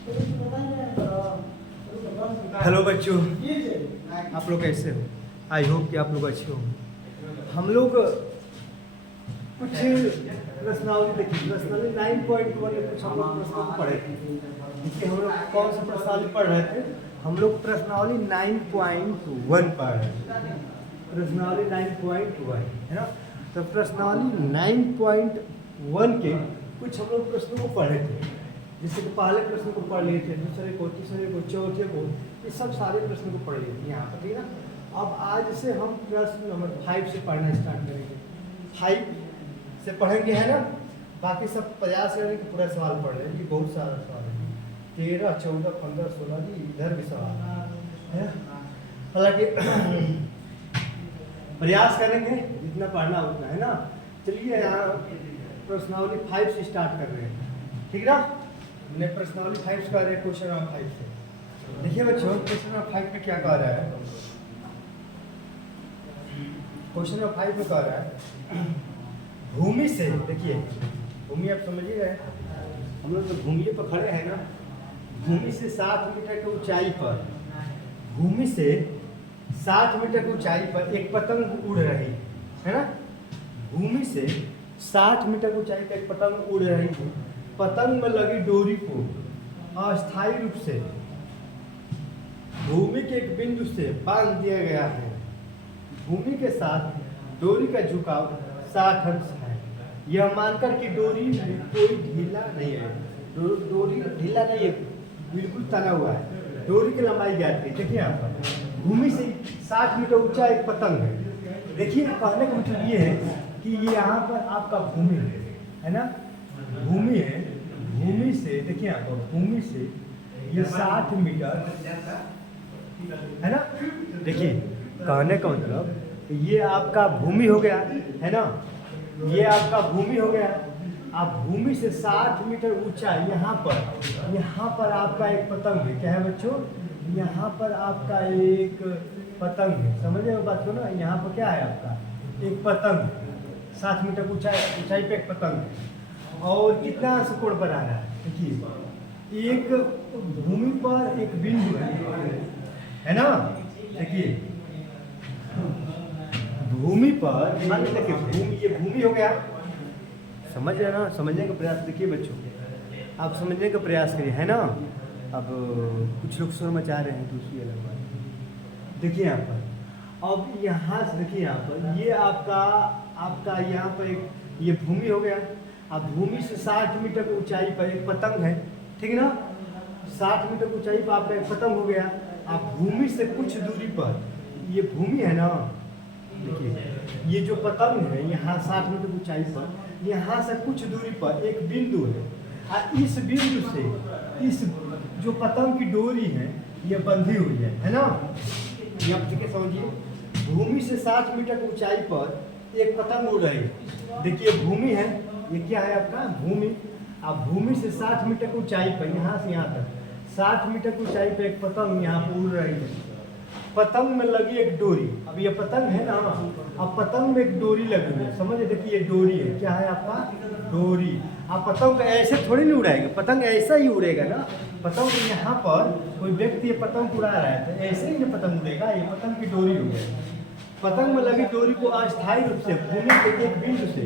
Hello बच्चों, आप लोग कैसे हो? आई होप कि आप लोग अच्छे हो। हम लोग कुछ प्रश्नावली देखिए, प्रश्नावली 9.1 में कुछ हम लोग प्रश्नों को पढ़े थे। देखिए हम लोग कौन सा प्रश्नावली पढ़ रहे थे? हम लोग प्रश्नावली 9.1 पढ़ रहे थे। प्रश्नावली 9.1 है ना। तो प्रश्नावली 9.1 के कुछ हम लोग प्रश्नों को पढ़े थे। जैसे कि पहले प्रश्न को पढ़ लिए थे, दूसरे को, तीसरे को, चौथे को, ये सब सारे प्रश्नों को पढ़ लिए थे यहाँ पर, ठीक है ना। अब आज से हम प्रश्न नंबर 5 से पढ़ना स्टार्ट करेंगे। 5 से पढ़ेंगे है ना। बाकी सब प्रयास करेंगे कि पूरा सवाल पढ़ लें, कि बहुत सारा सवाल है, 13, 14, 15, 16 जी इधर भी सवाल है। हालांकि प्रयास करेंगे जितना पढ़ना उतना, है ना। चलिए यहाँ प्रश्नावली 5 से स्टार्ट कर रहे हैं, ठीक ना। हमने प्रश्नावली 5 कर रहे हैं, क्वेश्चन नंबर 5 से। देखिए बच्चों, क्वेश्चन नंबर 5 में क्या कह रहा है? क्वेश्चन नंबर 5 में कह रहा है भूमि से, देखिए भूमि आप समझिए रहे, हम लोग तो भूमि पर खड़े हैं ना। भूमि से 7 मीटर की ऊंचाई पर, भूमि से 7 मीटर की ऊंचाई पर एक पतंग उड़ रही है ना। भूमि से 7 मीटर की ऊंचाई पर एक पतंग उड़ रही है। पतंग में लगी डोरी को अस्थायी रूप से भूमि के एक बिंदु से बांध दिया गया है। भूमि के साथ डोरी का झुकाव 60 अंश है। यह मानकर कि डोरी में कोई ढीला नहीं है, डोरी ढीला नहीं है, बिल्कुल तना हुआ है। डोरी की लंबाई ज्ञात है। देखिए यहाँ पर भूमि से 60 मीटर ऊंचा एक पतंग है। देखिए कहने का मतलब ये है कि ये यहाँ पर आपका भूमि है ना, भूमि है। भूमि से देखिए यहाँ पर भूमि से ये 60 मीटर है ना। देखिए कहने का मतलब ये आपका भूमि हो गया है ना, ये आपका भूमि हो गया। आप भूमि से 60 मीटर ऊंचा यहाँ पर आपका एक पतंग है। क्या है बच्चों? यहाँ पर आपका एक पतंग है। समझ रहे हो बात को ना। यहाँ पर क्या है आपका एक पतंग, 60 मीटर ऊंचाई पे एक पतंग है। और कितना अंश कोण बना रहा है? देखिए एक भूमि पर एक बिंदु है ना। देखिए भूमि पर मान लीजिए, देखिए भूमि, ये भूमि हो गया। समझ रहे ना, समझने का प्रयास। देखिए बच्चों आप समझने का प्रयास करिए, है ना। अब कुछ लोग शोर मचा रहे हैं, दूसरी अलग बात। देखिए यहाँ पर, अब यहाँ से देखिए यहाँ पर ये आपका यहाँ पर एक ये भूमि हो गया। अब भूमि से 60 मीटर की ऊंचाई पर एक पतंग है, ठीक ना। 60 मीटर की ऊंचाई पर आपका एक पतंग हो गया। अब भूमि से कुछ दूरी पर, ये भूमि है ना, देखिए ये जो पतंग है यहाँ 60 मीटर की ऊंचाई पर, यहाँ से कुछ दूरी पर एक बिंदु है। और इस बिंदु से इस जो पतंग की डोरी है ये बंधी हुई है ना। ये आप देखिए समझिए, भूमि से 60 मीटर की ऊंचाई पर एक पतंग उड़ रही है। देखिए भूमि है, ये क्या है आपका भूमि। अब भूमि से 60 मीटर की ऊंचाई पर, यहाँ से यहाँ तक 60 मीटर की ऊंचाई पर एक पतंग यहाँ पर उड़ रही है। पतंग में लगी एक डोरी। अब ये पतंग है ना, अब पतंग में एक डोरी लगी हुई है। समझिए, देखिए ये डोरी है। क्या है आपका? डोरी। आप पतंग को ऐसे थोड़ी नहीं उड़ाएंगे, पतंग ऐसा ही उड़ेगा ना। पतंग यहाँ पर कोई व्यक्ति ये पतंग उड़ा रहा है तो ऐसे ही ना पतंग उड़ेगा। ये पतंग की डोरी हो गई। पतंग में लगी डोरी को अस्थायी रूप से भूमि के एक बिंदु से,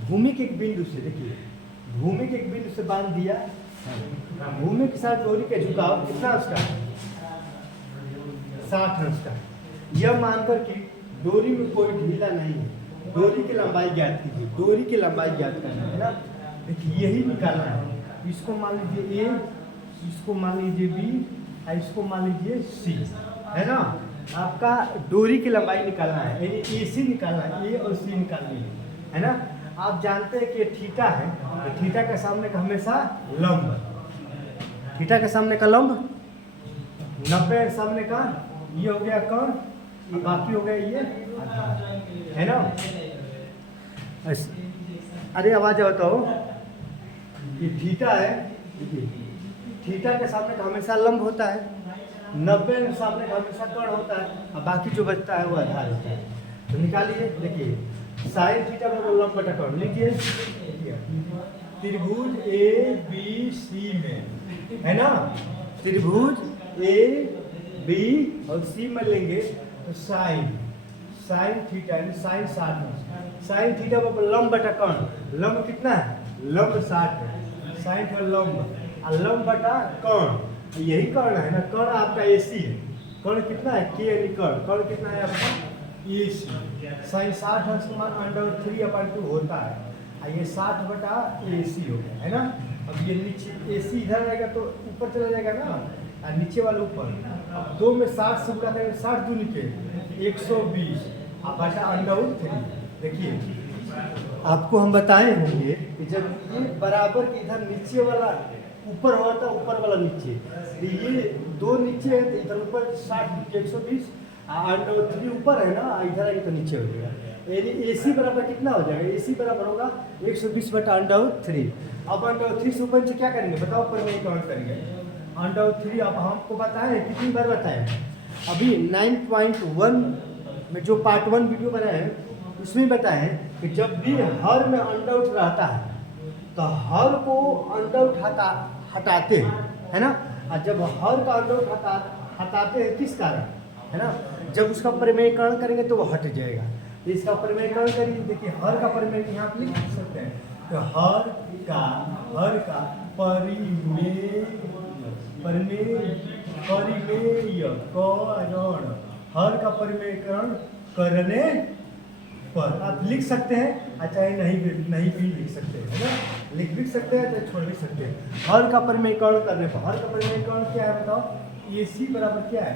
भूमि के एक बिंदु से, देखिए भूमि के एक बिंदु से बांध दिया। भूमि के साथ डोरी का झुकाव कितना उसका? 60 अंश का। यह मानकर कि डोरी में कोई ढीला नहीं है। डोरी की लंबाई ज्ञात कीजिए। डोरी की लंबाई ज्ञात करना है ना। देखिए यही निकालना है। इसको मान लीजिए ए, इसको मान लीजिए बी, और इसको मान लीजिए सी, है ना। आपका डोरी की लंबाई निकालना है, यानी ए सी निकालना है, ए और सी निकालनी है ना। आप जानते हैं कि थीटा है, तो थीटा के सामने का हमेशा लंब, थीटा के सामने का लंब 90 के सामने का ये हो गया कौन, बाकी हो गया ये आधार, है ना। अरे आवाज आता हो, ये थीटा है। देखिए थीटा के सामने का हमेशा लंब होता है, 90 के सामने का हमेशा कोण होता है, और बाकी जो बचता है वो आधार होता है। तो निकालिए। देखिए साइन थीटा बराबर लंब बटा कोण लिखिए। त्रिभुज ए बी सी में है ना। त्रिभुज ए बी और सी में लेंगे तो साइन थीटा साइन 60 है। साइन थीटा पर लंब बटा कर्ण, लंब कितना है, लंब 60 है, साइन पर लंब और लंब बटा कर्ण, यही कर्ण है ना, कर्ण आपका एसी है, कर्ण कितना है के यानी कर्ण कितना है आपका एसी, साइन 60 √3/2 होता है, ये 60 बटा एसी हो गया है ना। अब ये नीचे एसी इधर रहेगा तो ऊपर चला जाएगा ना, और नीचे वाला ऊपर, अब 2 में 60 से गुणा करेंगे, 60 दूनी के 120 अब बचा √3। देखिए आपको हम बताए होंगे कि जब ये बराबर के इधर नीचे वाला ऊपर हुआ था, ऊपर वाला नीचे, तो ये 2 नीचे है तो इधर ऊपर 60 के 120 √3 ऊपर है ना, इधर आएगा तो नीचे हो जाएगा, यानी एसी बराबर कितना हो जाएगा, एसी बराबर होगा 120 बटा √3। अब √3 से ऊपर से क्या करेंगे बताओ, ऊपर में काउंट करेंगे √3। अब हमको बताएं कितनी बार बताएं, अभी 9.1 में जो पार्ट 1 वीडियो बनाए हैं उसमें बताएं कि जब भी हर में अंडरआउट रहता है तो हर को अंडरआउट हटाते हैं, है ना। और जब हर का अंडरआउट हटाते हैं किस कारण, है ना, जब उसका परिमेयकरण करेंगे तो वो हट जाएगा। तो इसका परिमेयकरण करिए, देखिए हर का परिमेय यहाँ पे लिख सकते हैं, तो हर का परिमेय करण, हर का परिमेयकरण करने पर आप लिख सकते हैं, चाहे नहीं भी लिख सकते हैं, है ना, लिख सकते हैं चाहे छोड़ भी सकते हैं। हर का परिमेयकरण करने पर, हर का परिमेयकरण क्या है बताओ, एसी बराबर क्या है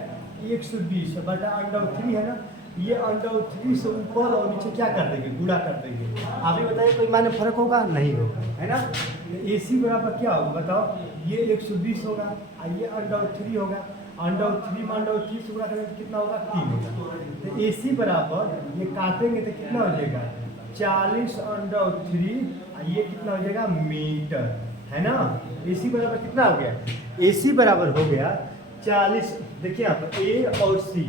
120 बटा √3 है ना, ये √3 से ऊपर और नीचे क्या कर देंगे, गुणा कर देंगे। आप ही बताइए कोई माने फर्क होगा, नहीं होगा, है ना। एसी बराबर क्या होगा बताओ, ये 120 होगा और ये √3 होगा, √3 में √3 से गुणा करेंगे तो कितना होगा 3 होगा। तो एसी बराबर ये काटेंगे तो कितना हो जाएगा 40 √3 और ये कितना हो जाएगा मीटर, है ना। एसी बराबर कितना हो गया, एसी बराबर हो गया 40, देखिए आप ए और सी,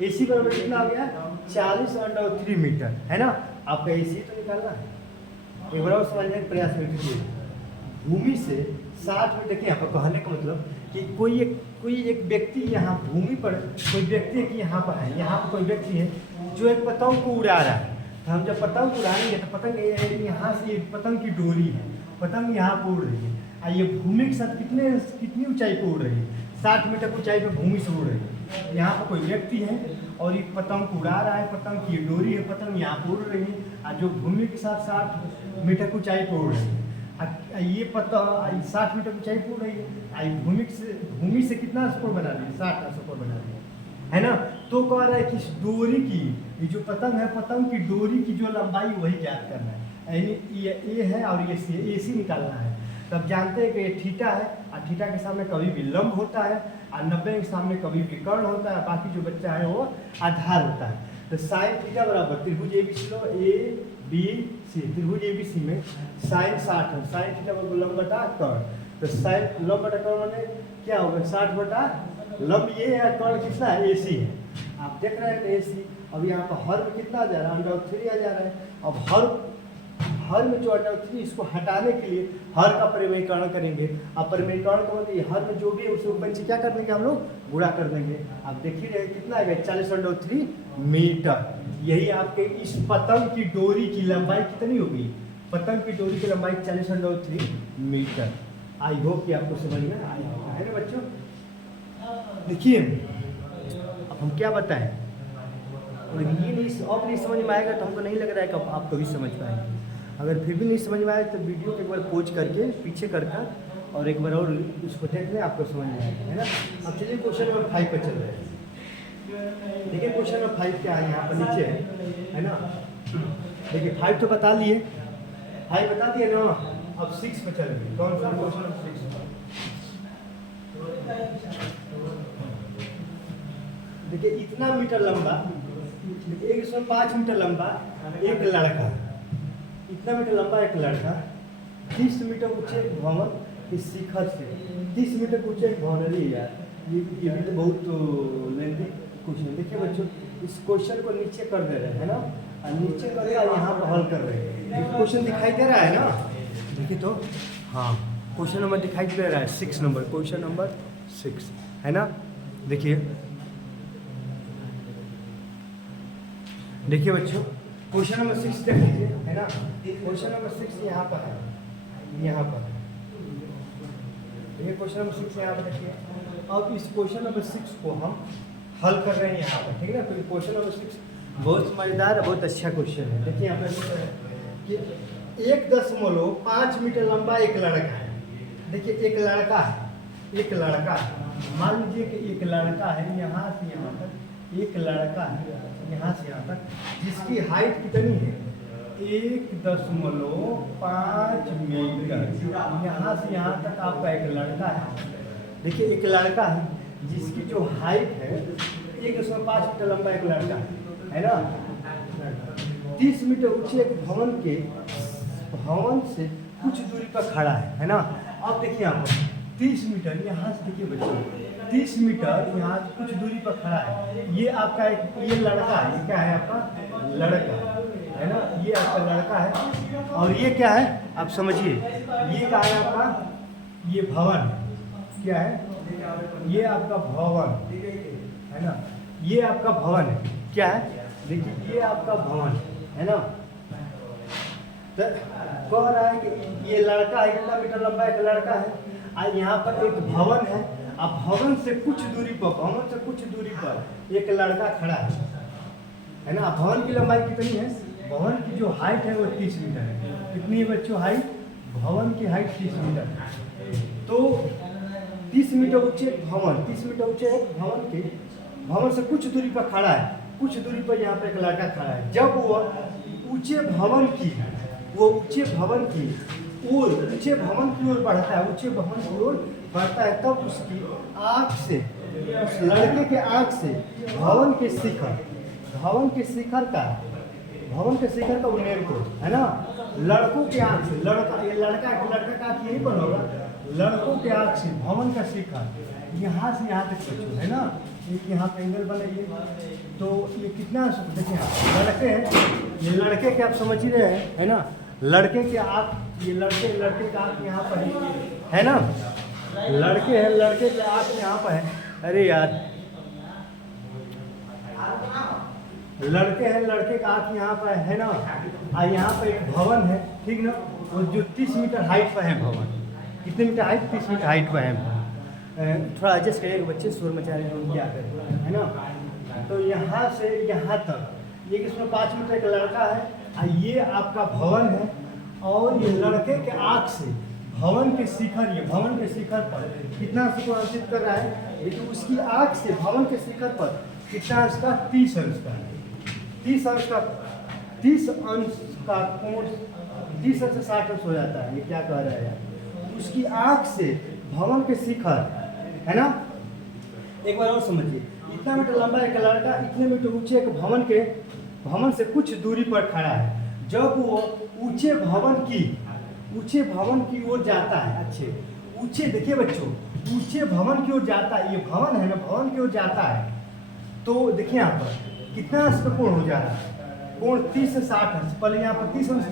एसी बराबर कितना हो गया 40 √3 मीटर, है ना। आपका एसी तो निकालना है, एक बार और समझने का प्रयास कीजिए। भूमि से 60 मीटर, देखिए यहाँ पर कहने का मतलब कि कोई एक व्यक्ति यहाँ भूमि पर, कोई व्यक्ति है कि यहाँ पर है, यहाँ पर कोई व्यक्ति है जो एक पतंग को उड़ा रहा है, तो हम जब पतंग उड़ाएंगे तो पतंग यहाँ से पतंग की डोरी है, पतंग यहाँ पर उड़ रही है, और ये भूमि के साथ कितनी ऊंचाई पर उड़ रही है, 60 मीटर ऊंचाई पर भूमि से उड़ रही है। यहाँ पर कोई व्यक्ति है और एक पतंग को उड़ा रहा है, पतंग की डोरी है, पतंग यहाँ पर उड़ रही है, और जो भूमि के साथ 60 मीटर ऊंचाई पर उड़ रही है, ये पतंग 60 मीटर ऊंचाई पर उड़ रही है, भूमि से कितना स्कोर बना रही है 60 स्कोर बना रही है ना। तो कह रहा है कि इस डोरी की, ये जो पतंग है, पतंग की डोरी की जो लंबाई वही ज्ञात करना है, यानी ये ए है और ये सी है, ए सी निकालना है। तब जानते हैं कि ये थीटा है, और थीटा के सामने कभी भी लंब होता है, और 90 के सामने कभी भी कर्ण होता है, बाकी जो बच्चा है वो आधार होता है। तो साइन थीटा बराबर त्रिभुज ABC लो, ABC त्रिभुज ABC में साइन 60 है, साइन थीटा बराबर लंब बटा कर्ण, तो साइन लंब बटा कर्ण माने क्या होगा 60 बटा लंब ये है, कर्ण कितना है AC है, आप देख रहे हैं AC। अब यहाँ पर हर में कितना आ जा रहा है √3 आ जा रहा है। अब हर में जो √3 इसको हटाने के लिए हर का परिमेयकरण करेंगे, अब परिमेयकरण करेंगे हर में जो भी है उसको ऊपर से क्या कर देंगे हम लोग, गुणा कर देंगे। आप देख ही रहे कितना आएगा 40 √3 मीटर। यही आपके इस पतंग की डोरी की लंबाई कितनी होगी, पतंग की डोरी की लंबाई 40 √3 मीटर। आई होप कि आपको समझ में आया होगा, है ना बच्चों। देखिए अब हम क्या बताएं, और ये नहीं समझ में आएगा तो हमको नहीं लग रहा है कि आप कभी समझ पाएंगे। अगर फिर भी नहीं समझ में आए तो वीडियो को एक बार पॉज करके पीछे कर और एक बार और उसको देख लें, आपको समझ में आएगा, है ना। अब चलिए क्वेश्चन नंबर 5 पर चल रहे हैं। देखिए क्वेश्चन नंबर 5 क्या है, यहाँ पर नीचे है ना। देखिए 5 तो बता लिए, 5 बता दिए ना। अब 6 पर चलेंगे। कौन सा क्वेश्चन नंबर 6? देखिए इतना मीटर लंबा, 105 मीटर लंबा एक लड़का, इतना मीटर लंबा एक लड़का 30 मीटर ऊंचे भवन के शिखर से 30 मीटर ऊंचे भवन। यार ये भी तो बहुत लेंथी क्वेश्चन। देखिए बच्चों इस क्वेश्चन को नीचे कर दे रहे हैं, है ना, और नीचे कर यहाँ पर हल कर रहे हैं। क्वेश्चन दिखाई दे रहा है ना, देखिए तो हाँ क्वेश्चन नंबर दिखाई दे रहा है 6 नंबर, क्वेश्चन नंबर 6 है ना। देखिए देखिए बच्चों, क्वेश्चन नंबर 6 देख लीजिए, है ना। क्वेश्चन नंबर 6 यहाँ पर है, यहाँ पर देखिए क्वेश्चन नंबर 6 यहाँ पर देखिए। अब इस क्वेश्चन नंबर 6 को हम हल कर रहे हैं यहाँ पर, ठीक है ना। तो क्वेश्चन नंबर 6 बहुत समझदार, बहुत अच्छा क्वेश्चन है। देखिए यहाँ पर कि 1.5 मीटर लंबा एक लड़का है। देखिए एक लड़का है, एक लड़का है, मान लीजिए कि एक लड़का है यहाँ से यहाँ तक, एक लड़का है यहाँ से यहाँ तक, जिसकी हाइट कितनी है 1.5 मीटर। यहाँ से यहाँ तक आपका एक लड़का है। देखिए एक लड़का है जिसकी जो हाइट है 1.5 मीटर लंबा एक लड़का है ना। 30 मीटर ऊंचे एक भवन से कुछ दूरी पर खड़ा है ना। अब देखिए यहाँ पर 30 मीटर यहाँ से, देखिए बच्चों 30 मीटर यहाँ कुछ दूरी पर खड़ा है। ये आपका एक ये लड़का है, ये क्या है आपका लड़का है ना, ये आपका लड़का है। और ये क्या है आप समझिए, ये क्या है आपका, ये भवन क्या है, ये आपका भवन है ना, ये आपका भवन है। क्या है देखिए, ये आपका भवन है ना। तो कह रहा है कि ये लड़का है, कितना मीटर लंबा एक लड़का है, और यहाँ पर एक भवन है। अब भवन से कुछ दूरी पर, भवन से कुछ दूरी पर एक लड़का खड़ा है ना। भवन की लंबाई कितनी है, भवन की जो हाइट है वो 30 मीटर है। कितनी है बच्चों हाइट, भवन की हाइट 30 मीटर है। तो 30 मीटर ऊंचे भवन, 30 मीटर ऊंचे एक भवन के, भवन से कुछ दूरी पर खड़ा है, कुछ दूरी पर यहाँ पर एक लड़का खड़ा है। जब वो ऊंचे भवन की, वो ऊंचे भवन की ओर, ऊंचे भवन की ओर बढ़ता है, ऊंचे भवन की ओर बढ़ता है, तब उसकी आँख से, उस लड़के के आँख से भवन के शिखर, भवन के शिखर का, भवन के शिखर का उन्नयन को है ना, लड़कों के आँख से, लड़का ये लड़का का आँख यही पर होगा, लड़कों के आँख से भवन का शिखर यहाँ से यहाँ तक बच्चों है ना। एक यहाँ पे एंगल बनाइए, तो ये कितना देखिए लड़के हैं, ये लड़के के आप समझ ही रहे हैं है ना। लड़के के आँख, ये लड़के का आँख यहाँ पर है ना, लड़के हैं, लड़के के आँख यहाँ पर है। अरे यार लड़के हैं, लड़के का आँख यहाँ पर है ना, और यहाँ पर एक भवन है, ठीक ना। वो जो 30 मीटर हाइट पर है भवन, कितने मीटर हाइट, 30 मीटर हाइट पर है। थोड़ा एडजस्ट करिएगा बच्चे, शोर मचा रहे हैं क्या करें है ना। तो यहाँ से यहाँ तक ये इसमें 5 मीटर का लड़का है, और ये आपका भवन है। और ये लड़के के आँख से भवन के शिखर, ये भवन के शिखर पर कितना अंश को अंकित कर रहा है, ये तो उसकी आँख से भवन के शिखर पर कितना अंश का, 30 अंश का, 30 अंश का, 30 अंश का कोण, 30 अंश से 60 अंश हो जाता है। ये क्या कह रहा है, उसकी आँख से भवन के शिखर है ना। एक बार और समझिए, इतना मीटर लंबा एक लड़का, इतने मीटर ऊंचे एक भवन के, भवन से कुछ दूरी पर खड़ा है। जब वो ऊंचे भवन की ओर जाता है, अच्छे ऊंचे, देखिए बच्चों ऊंचे भवन की ओर जाता है, ये भवन है ना, भवन की ओर जाता है। तो देखिए यहाँ पर कितना अंश का कोण हो जा रहा है, कोण 30 से 60 अंश। पहले यहाँ पर 30 अंश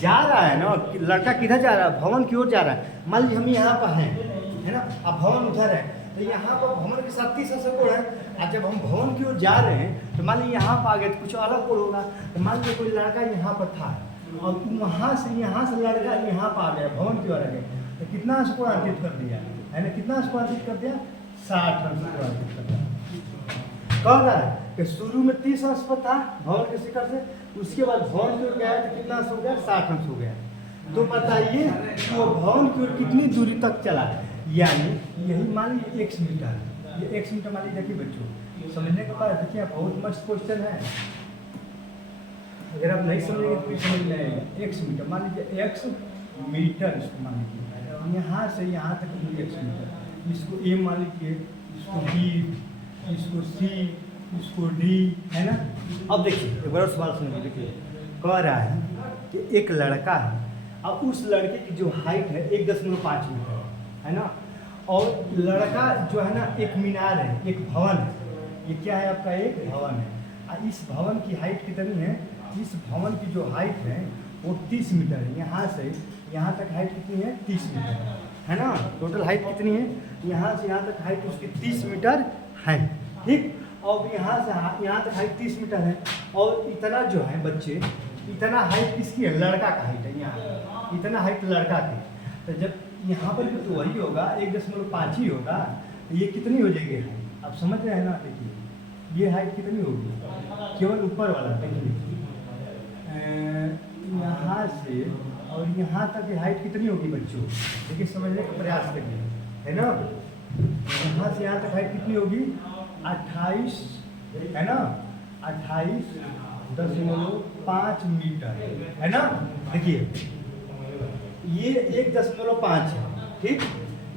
जा रहा है ना, लड़का किधर जा रहा है, भवन की ओर जा रहा है। मान लीजिए हम यहाँ पर हैं है ना, अब भवन उधर है, तो यहाँ पर भवन के साथ 30 अंश कोण है। और जब हम भवन की ओर जा रहे हैं तो मान लीजिए यहाँ पर आ गए तो कुछ अलग कोण होगा। तो मान लीजिए कोई लड़का यहाँ पर था, और वहाँ से लड़का यहाँ पर आ गया, भवन की ओर आ गया, तो कितना अंश कोण अंकित कर दिया है ना, कितना अंश कोण अंकित कर दिया, 60 अंश कोण अंकित कर दिया। कह रहा है कि शुरू में 30 अंश पर था भवन के शिखर से, उसके बाद भवन की ओर गया तो कितना अंश हो गया, 60 अंश हो गया। तो बताइए कि वो भवन की ओर कितनी दूरी तक चला, यानी यही मान लीजिए 1 मीटर, ये 1 मीटर मान लीजिए। देखिए बच्चों समझने के बाद देखिए बहुत मस्त क्वेश्चन है, अगर आप नहीं समझेंगे तो समझ में आएगा। 1 मीटर मान लीजिए, 1 मीटर इसको मान लीजिए, यहाँ से यहाँ तक 1 मीटर, इसको ए मान लीजिए, इसको बी, इसको सी, इसको डी है ना। अब देखिए एक बार सवाल सुनिए, देखिए कह रहा है कि एक लड़का है, अब उस लड़के की जो हाइट है 1.5 मीटर है ना, और लड़का जो है ना एक मीनार है, एक भवन है, ये क्या है आपका एक भवन है। और इस भवन की हाइट कितनी है, इस भवन की जो हाइट है वो 30 मीटर है। यहाँ से यहाँ तक हाइट कितनी है? 30 मीटर है ना। टोटल हाइट कितनी है? यहाँ से यहाँ तक हाइट उसकी 30 मीटर है, ठीक। और यहाँ से यहाँ तक हाइट 30 मीटर है। और इतना जो है बच्चे, इतना हाइट किसकी है? लड़का का हाइट है। यहाँ इतना हाइट लड़का की। तो जब यहाँ पर भी तो वही होगा, 1.5 ही होगा। तो ये कितनी हो जाएगी? आप समझ रहे हैं ना? देखिए ये हाइट कितनी होगी, केवल ऊपर वाला। देखिए यहाँ से और यहाँ तक की हाइट कितनी होगी बच्चों? देखिए समझने का प्रयास करिए, है ना। यहाँ से यहाँ तक हाइट कितनी होगी? 28 है ना, 28.5 मीटर है ना। देखिए ये 1.5 है, ठीक।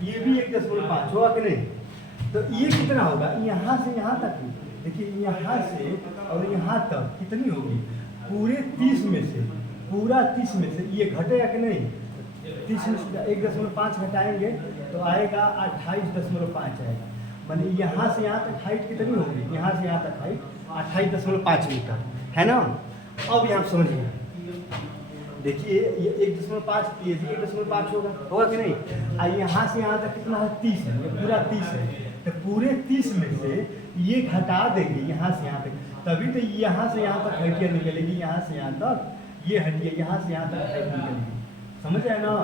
ये भी 1.5 होगा कि नहीं? तो ये कितना होगा? यहाँ से यहाँ तक। देखिए यहाँ से और यहाँ तक कितनी होगी? पूरे 30 में से, पूरा 30 में से ये घटेगा कि नहीं? 30 में से 1.5 घटाएंगे तो आएगा 28.5 आएगा। माने यहाँ से यहाँ तक हाइट कितनी होगी? यहाँ से यहाँ तक हाइट 28.5 मीटर है ना। अब यहाँ समझिए, देखिए ये 1.5 ये 1.5 होगा कि नहीं? और यहाँ से यहाँ तक कितना है? 30 है। ये पूरा 30 है। तो पूरे 30 में से ये घटा देंगे यहाँ से यहाँ तक, तभी तो यहाँ से यहाँ तक हटिया निकलेगी। यहाँ से यहाँ तक ये हटिया, यहाँ से यहाँ तक हाइट निकलेगी। समझ रहे हैं ना?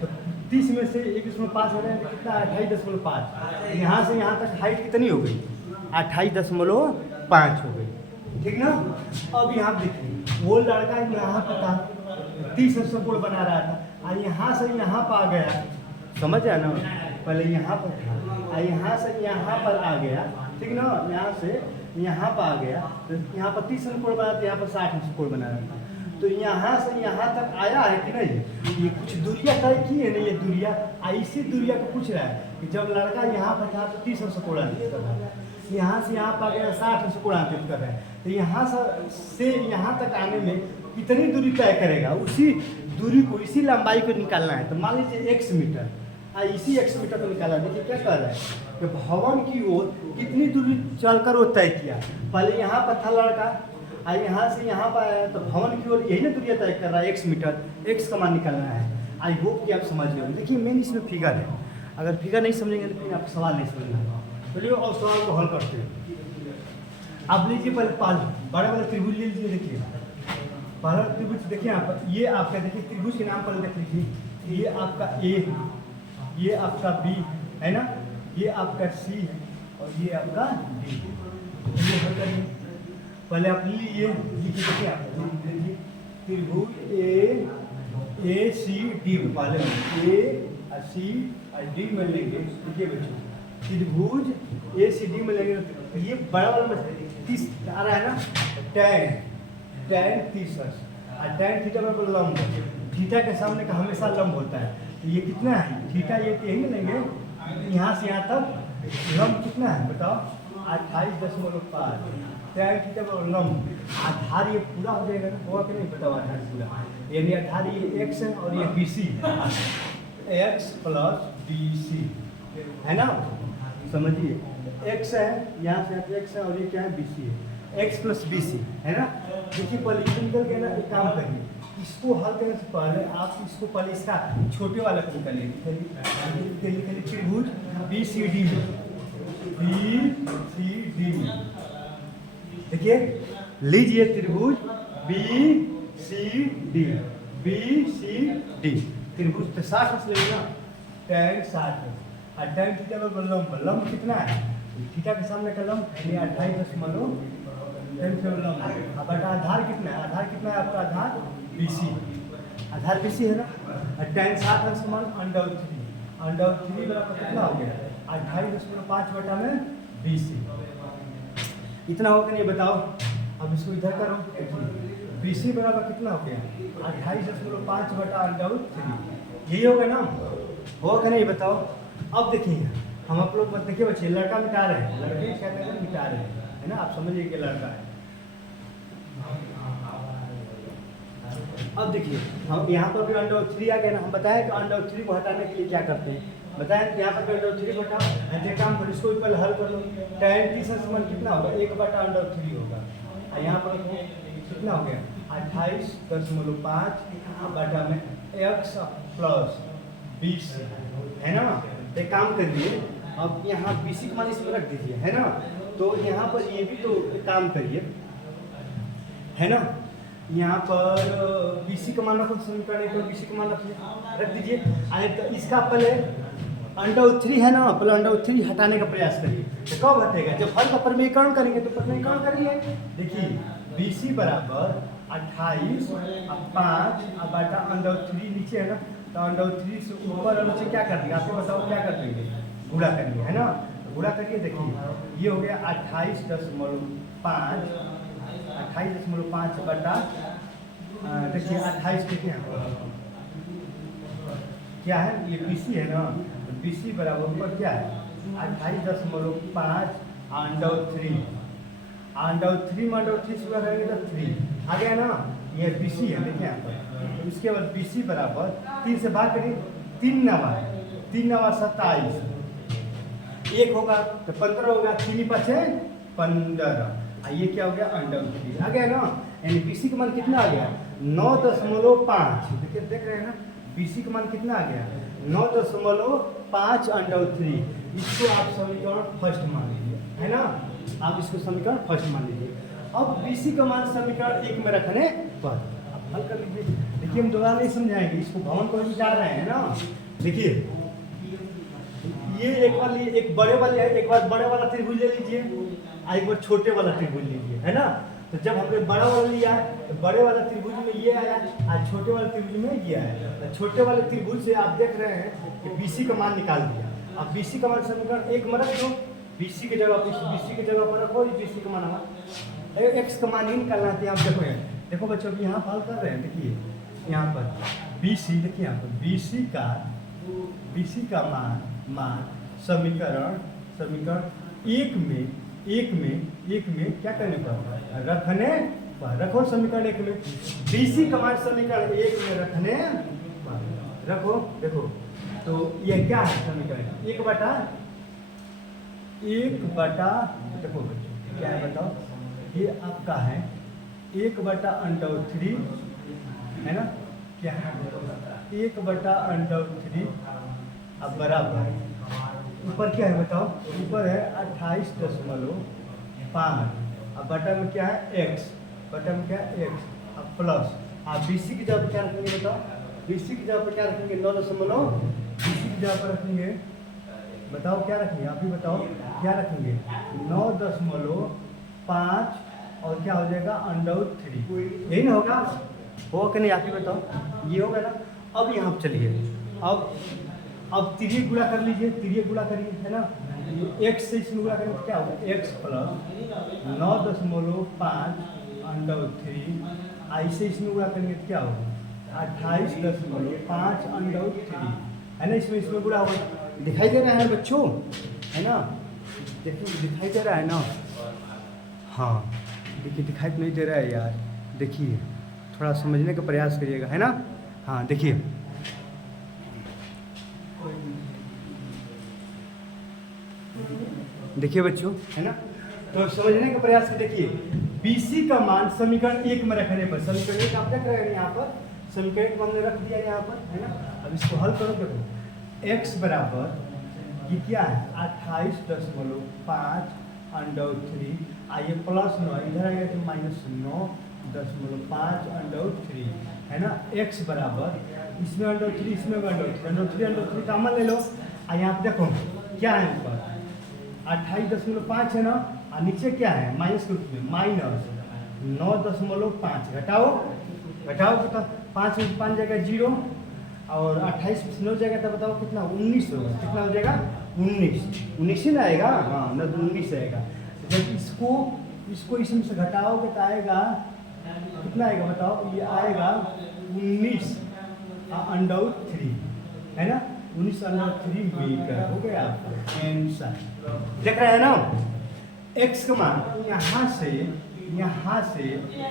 तो 30 में से 1.5 हो रहा है कितना? 28.5। यहाँ से यहाँ तक हाइट कितनी हो गई? 28.5 हो गई, ठीक ना। अब यहाँ देखिए वो लड़का यहाँ पर था, 30 कोण बना रहा था, और यहाँ से यहाँ पर आ गया। समझ आया ना? पहले यहाँ पर था और यहाँ से यहाँ पर आ गया, ठीक ना। यहाँ से यहाँ पर आ गया तो यहाँ पर 30 कोण बना था, यहाँ पर 60 कोण बना रहा था। तो यहाँ से यहाँ तक आया है कि नहीं? ये कुछ दूरिया तय की है नहीं? ये दूरिया, इसी दूरिया को पूछ रहा है कि जब लड़का यहाँ पर था तो 30 कोण कर रहा है, यहाँ से यहाँ पर आ गया 60 कोण कर रहा है। तो यहाँ से यहाँ तक आने में कितनी दूरी तय करेगा? उसी दूरी को, इसी लंबाई को निकालना है। तो मान लीजिए x मीटर, इसी x मीटर को निकाला। देखिए क्या कर रहा है कि भवन की ओर कितनी दूरी चलकर वो तय किया। पहले यहाँ पर था लड़का, यहाँ से यहाँ पर आया, तो भवन की ओर यही ना दूरिया तय कर रहा है, x मीटर। x का मान निकालना है। आई होप कि आप समझ गए। देखिए मेन इसमें फिगर है, अगर फिगर नहीं समझेंगे तो फिर आप सवाल नहीं समझेंगे। चलिए और सवाल को हल करते हैं। आप लीजिए पहले बड़े वाले त्रिभुज ले लीजिए। देखिए पहला त्रिभुज देखिए आप, ये आपका देखिए त्रिभुज के नाम पर देख लीजिए। ये आपका A, ये आपका B है ना, ये आपका C है और ये आपका D। ये हल करिए। पहले आप लीजिए, देखिए आप त्रिभुज ACD, पहले A C D में लेंगे। देखिए बच्चों त्रिभुज ACD में लेंगे तो ये बड़ा वाला 30 आ रहा है ना, tan 30 और tan थीटा में लंब, थीटा के सामने का हमेशा लंब होता है। तो ये कितना है? थीटा ये यही लेंगे, यहाँ से यहाँ तक लंब कितना है बताओ? 28.5। tan थीटा में लंब, आधार ये पूरा हो जाएगा ना, होगा कि नहीं बताओ? आधार पूरा, यानी आधार ये x है और ये BC, x प्लस BC है ना। समझिए x है, यहाँ से x है और ये क्या है? BC है। x प्लस BC है ना। देखिए पहले निकल गया ना, एक काम करिए, इसको हल करने से पहले आप इसको पहले इसका छोटे वाला को निकालिए। त्रिभुज BCD में, देखिए लीजिए त्रिभुज BCD त्रिभुज तो 60 लेंगे ना, tan 60 और tan थीटा में लंब कितना है? थीटा के सामने का लंब 28.5 अब आधार कितना है? आधार कितना है आपका? आधार BC, आधार BC है ना। और tan 60 समान √3 बराबर कितना हो गया? 28.5 बटा में BC। इतना हो कि नहीं बताओ? अब इसको इधर करो। BC बराबर कितना हो गया? 28.5 बटा √3। यही होगा ना, होगा नहीं बताओ? अब देखिए हम आप लोग मत देखिए बच्चे, लड़का मिटा रहे हैं, लड़के क्या कर मिटा रहे हैं, है ना। आप समझिए कि लड़का है। अब देखिए हम यहाँ पर भी √3 आ गया ना। हम बताएं कि √3 को हटाने के लिए क्या करते हैं, बताएं कि यहाँ पर √3 को हटाओ। काम करो, इसको भी पहले हल कर लो। tan 30 समान कितना होगा? 1 बटा √3 होगा। और यहाँ पर कितना हो गया? 28.5 बटा में x प्लस 20 है ना। एक काम करिए, अब यहाँ BC का मान इसमें रख दीजिए, है ना। तो यहाँ पर ये भी तो एक काम करिए, है ना। यहाँ पर BC का मान रखो, समीकरण एक BC का मान रख दीजिए। अरे तो इसका पहले √3 है ना, पहले √3 हटाने का प्रयास करिए। तो कब हटेगा? जब हल का प्रमेयकरण करेंगे। तो प्रमेयकरण करिए, देखिए BC बराबर 28 अब 5 अब बटा √3 नीचे है ना, तो √3 से ऊपर और नीचे क्या कर दिया? आपको बताओ क्या कर देंगे? गुणा करिए, है ना। तो गुणा करिए, देखिए ये हो गया 28.5 बटा देखिए 28 देखिए यहाँ क्या है, ये BC है ना। तो BC बराबर ऊपर क्या है 28.5 √3 में √3 से करेंगे तो 3 आ गया ना। ये BC है, देखिए यहाँ पर। तो इसके बाद BC बराबर 3 से भाग करिए, 3 नवा 27, 1 होगा तो 15 होगा, 3 बचे 15। ये क्या हो गया √3 आ गया ना। यानी BC का मान कितना आ गया 9.5। देखिए देख रहे हैं ना, BC का मान कितना आ गया 9.5 √3। इसको आप समीकरण फर्स्ट मान लीजिए, है ना। आप इसको समीकरण फर्स्ट मान लीजिए। अब BC का मान समीकरण 1 में रखने पर आप हल कर लीजिए। देखिए हम दोबारा नहीं समझाएंगे, इसको भवन को भी जा रहे हैं ना। देखिए ये एक बड़े वाले है, एक बार बड़े वाला त्रिभुज ले लीजिए और एक बार छोटे वाला त्रिभुज लीजिए, है ना। तो जब हमने बड़ा वाला लिया तो बड़े वाला त्रिभुज में ये आया और छोटे वाले त्रिभुज में ये आया। तो छोटे वाले त्रिभुज से आप देख रहे हैं कि BC का मान निकाल दिया। अब BC का मान समीकरण 1 में रख दो, BC की जगह BC की जगह पर रखो, BC का मान हमारा x का मान ही निकालना है। आप देखो बच्चों यहाँ हल कर रहे हैं। देखिए यहाँ पर BC, देखिए यहाँ पर BC का मान समीकरण 1 में क्या करने पर रखने पर रखो। समीकरण 1 में BC का मान समीकरण 1 में रखने पर रखो। देखो तो ये क्या है समीकरण 1 बटा देखो बच्चों क्या है बताओ, ये आपका है 1 बटा √3 है ना। क्या है 1 बटा √3 अब बराबर ऊपर क्या है बताओ, ऊपर है 28.5 अब बटा में क्या है x, बटा में क्या है x अब प्लस। आप BC की जगह पर क्या रखेंगे बताओ, BC की जगह पर क्या रखेंगे 9.9। BC की जगह पर रखेंगे बताओ क्या रखेंगे, आप ही बताओ क्या रखेंगे 9.5 और क्या हो जाएगा √3। यही ना होगा कि नहीं, आप ही बताओ ये होगा ना। अब यहाँ चलिए अब तिरिय गुणा कर लीजिए, तिरिय गुणा करिए, है ना। x से इसमें गुणा करेंगे तो क्या होगा x प्लस 9.5 √3 ऐसे इसमें गुणा करेंगे तो क्या होगा 28.5 √3 है ना। इसमें गुणा होगा, दिखाई दे रहा है बच्चों, है ना। देखिए दिखाई दे रहा है ना, हाँ देखिए दिखाई तो नहीं दे रहा है यार। देखिए थोड़ा समझने का प्रयास करिएगा, है ना। हाँ देखिए बच्चों, है ना। तो समझने का प्रयास कर। देखिए BC का मान समीकरण 1 में रखने पर, समीकरण 1 आप देख रहे हैं यहाँ पर, समीकरण को हमने रख दिया यहाँ पर, है ना। अब इसको हल करो। देखो x बराबर ये क्या है 28.5 √3 आइए प्लस 9 इधर आएगा तो -9.5 √3 है ना। x बराबर इसमें √3 इसमें √3 कॉमन ले लो। यहाँ पे देखो क्या है ऊपर 28.5 है ना, और नीचे क्या है माइनस के रूप में -9.5 घटाओ बताओ 5 में 5 जगह 0 और 28 में 9 जाएगा तो बताओ कितना 19 होगा। कितना हो जाएगा 19 ही ना आएगा, हाँ ना 19 आएगा। जब इसको इसमें से घटाओगे तो आएगा कितना आएगा बताओ, ये आएगा 19 √3 है ना। 19 √3 मीटर हो गया आपका आंसर। देख रहे हैं ना। x का मान यहाँ से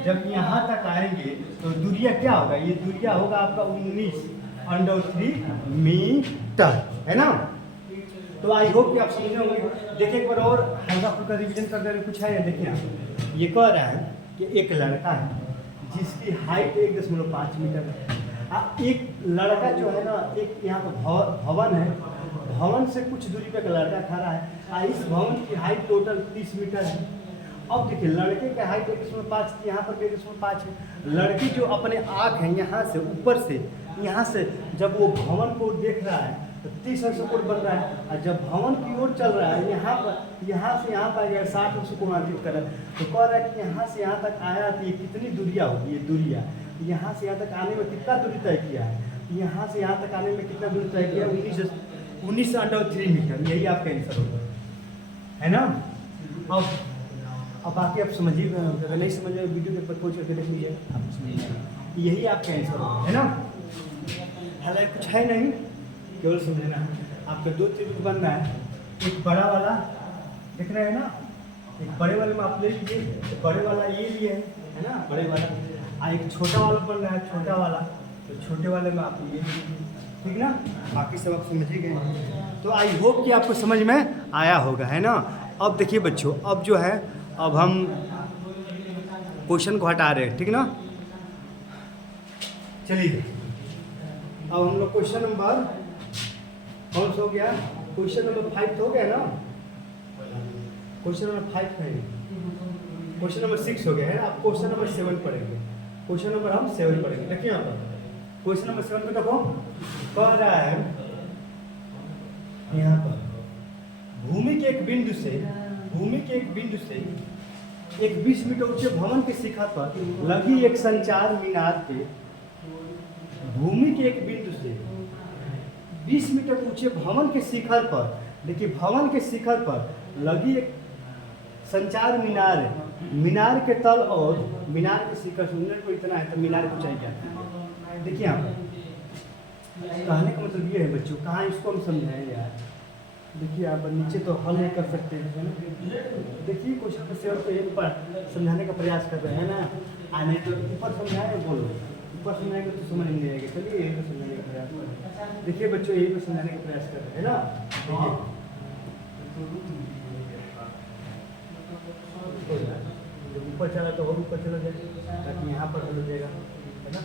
जब यहाँ तक आएंगे तो दूरिया क्या होगा, ये दूरिया होगा आपका 19 √3 मीटर, है ना। तो आई होप कि आप समझ होंगे। देखिए एक बार और हल्का फुल्का रिविजन कर दे रहे कुछ है। देखिए ये कह रहा है कि एक लड़का है जिसकी हाइट 1.5 मीटर है। एक लड़का जो है ना, एक यहाँ पर भवन है, भवन से कुछ दूरी पे एक लड़का खड़ा है। इस भवन की हाइट टोटल 30 मीटर है। अब देखिए लड़के का हाइट 1.5 थी, यहाँ पर भी 1.5 है। लड़की जो अपने आँख है यहाँ से ऊपर से, यहाँ से जब वो भवन को देख रहा है तो 30 अंश कोण बन रहा है, और जब भवन की ओर चल रहा है यहाँ से यहाँ पर अगर 60 अंश कोण अंकित कर रहा है, तो कह रहा है कि यहाँ से यहाँ तक आया तो ये कितनी दूरिया होगी। ये दूरिया यहाँ से यहाँ तक आने में कितना दूरी तय किया है, यहाँ से यहाँ तक आने में कितना दूरी तय किया, 19.3 मीटर। यही आपका आंसर होगा, है ना। अब बाकी आप समझिए, अगर नहीं समझे वीडियो के खोज करके देख लीजिए, आप समझिए। यही आपका आंसर होगा, है ना। हालांकि कुछ है नहीं, केवल समझना है। आपका 2 त्रिभुज बन रहा है, एक बड़ा वाला दिख रहा है ना, एक बड़े वाले में आप ले लीजिए, तो बड़े वाला ये लिए है ना, बड़े वाला। एक छोटा वाला बन रहा है, छोटा वाला, तो छोटे वाले में आप ये लीजिए, ठीक ना। बाकी सब आप समझ ही गए। तो आई होप कि आपको समझ में आया होगा, है ना। अब देखिए बच्चों, अब जो है अब हम क्वेश्चन को हटा रहे हैं, ठीक ना। चलिए अब हम लोग क्वेश्चन नंबर कौन सा हो गया, क्वेश्चन नंबर 5 हो गया ना। क्वेश्चन नंबर 5 है, क्वेश्चन नंबर 6 हो गया है। आप क्वेश्चन नंबर 7 पढ़ेंगे, क्वेश्चन नंबर हम 7 पढ़ेंगे। देखिए यहाँ पर क्वेश्चन नंबर 7 में देखो कह रहा है यहाँ पर भूमि के एक बिंदु से एक 20 मीटर ऊंचे भवन के शिखर पर लगी एक संचार मीनार के, भूमि के एक बिंदु से 20 मीटर ऊंचे भवन के शिखर पर, देखिए भवन के शिखर पर लगी एक संचार मीनार है। मीनार के तल और मीनार के शिखर सुनने को इतना है, तो मीनार को चाहिए। देखिए आप कहने का मतलब ये है बच्चों, कहाँ इसको हम समझाएं यार। देखिए आप नीचे तो हल नहीं कर सकते हैं ना। देखिए क्वेश्चन से तो एक बार समझाने का प्रयास कर रहे हैं ना, नहीं तो ऊपर समझाए, बोलो ऊपर समझाएंगे तो समझ नहीं आएगा। चलिए यही पर समझाने का प्रयास करें। देखिए बच्चों यही पर समझाने का प्रयास कर रहे हैं ना। जब ऊपर चला तो और ऊपर चला जाएगा, ताकि यहाँ पर हो जाएगा, है ना।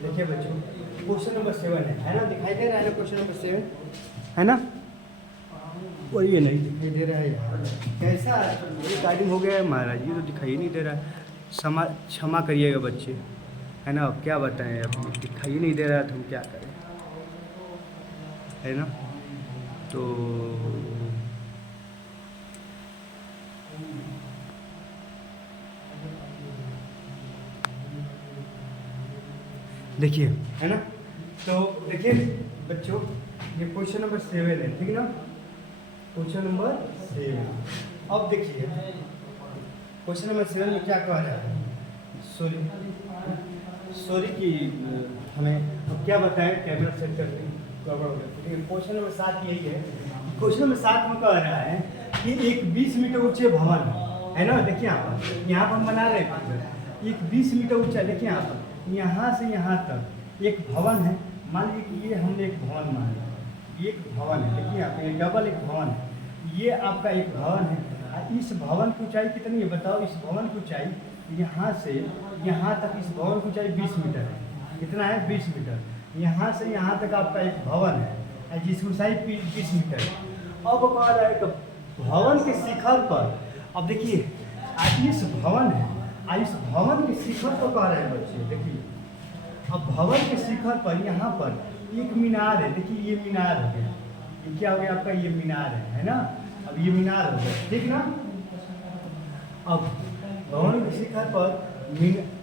देखिए बच्चों क्वेश्चन नंबर 7 है ना, दिखाई दे रहा है ना क्वेश्चन नंबर 7, है ना। और ये नहीं दिखाई दे रहा है यार, कैसा रिकॉर्डिंग हो गया है महाराज, ये तो दिखाई नहीं दे रहा है। क्षमा करिएगा बच्चे, है ना। अब क्या बताएं, अब दिखाई नहीं दे रहा है तो हम क्या करें, है ना। तो देखिए, है ना। तो देखिए बच्चों ये क्वेश्चन नंबर 7 है, ठीक ना। Question number 7। अब देखिए क्वेश्चन नंबर 7 में क्या कह रहा है, सॉरी कि हमें अब क्या बताएं, कैमरा सेट कर दें, गड़बड़ हो गया। ठीक है, क्वेश्चन नंबर 7 यही है। क्वेश्चन नंबर 7 में कह रहा है कि एक 20 मीटर ऊंचे भवन है ना। देखिए यहाँ पर हम बना रहे हैं एक 20 मीटर ऊंचा। देखिए यहाँ से यहाँ तक एक भवन है। मान लीजिए कि ये हमने एक भवन मान लिया, एक भवन है। देखिए यहाँ पे डबल एक भवन है, ये आपका एक भवन है। इस भवन की ऊंचाई कितनी है बताओ। इस भवन की ऊंचाई यहाँ से यहाँ तक, इस भवन की ऊंचाई 20 मीटर है। कितना है 20 मीटर। यहाँ से यहाँ तक आपका एक भवन है जिसकी ऊंचाई 20 मीटर है। अब कह रहा है कि भवन के शिखर पर, अब देखिए इस भवन है, इस भवन के शिखर पर कह रहे हैं बच्चे। देखिए अब भवन के शिखर पर यहाँ पर एक मीनार है। देखिए ये मीनार हो गया, ये क्या हो गया आपका, ये मीनार है ना। अब ये मीनार हो गया, ठीक ना। अब भवन के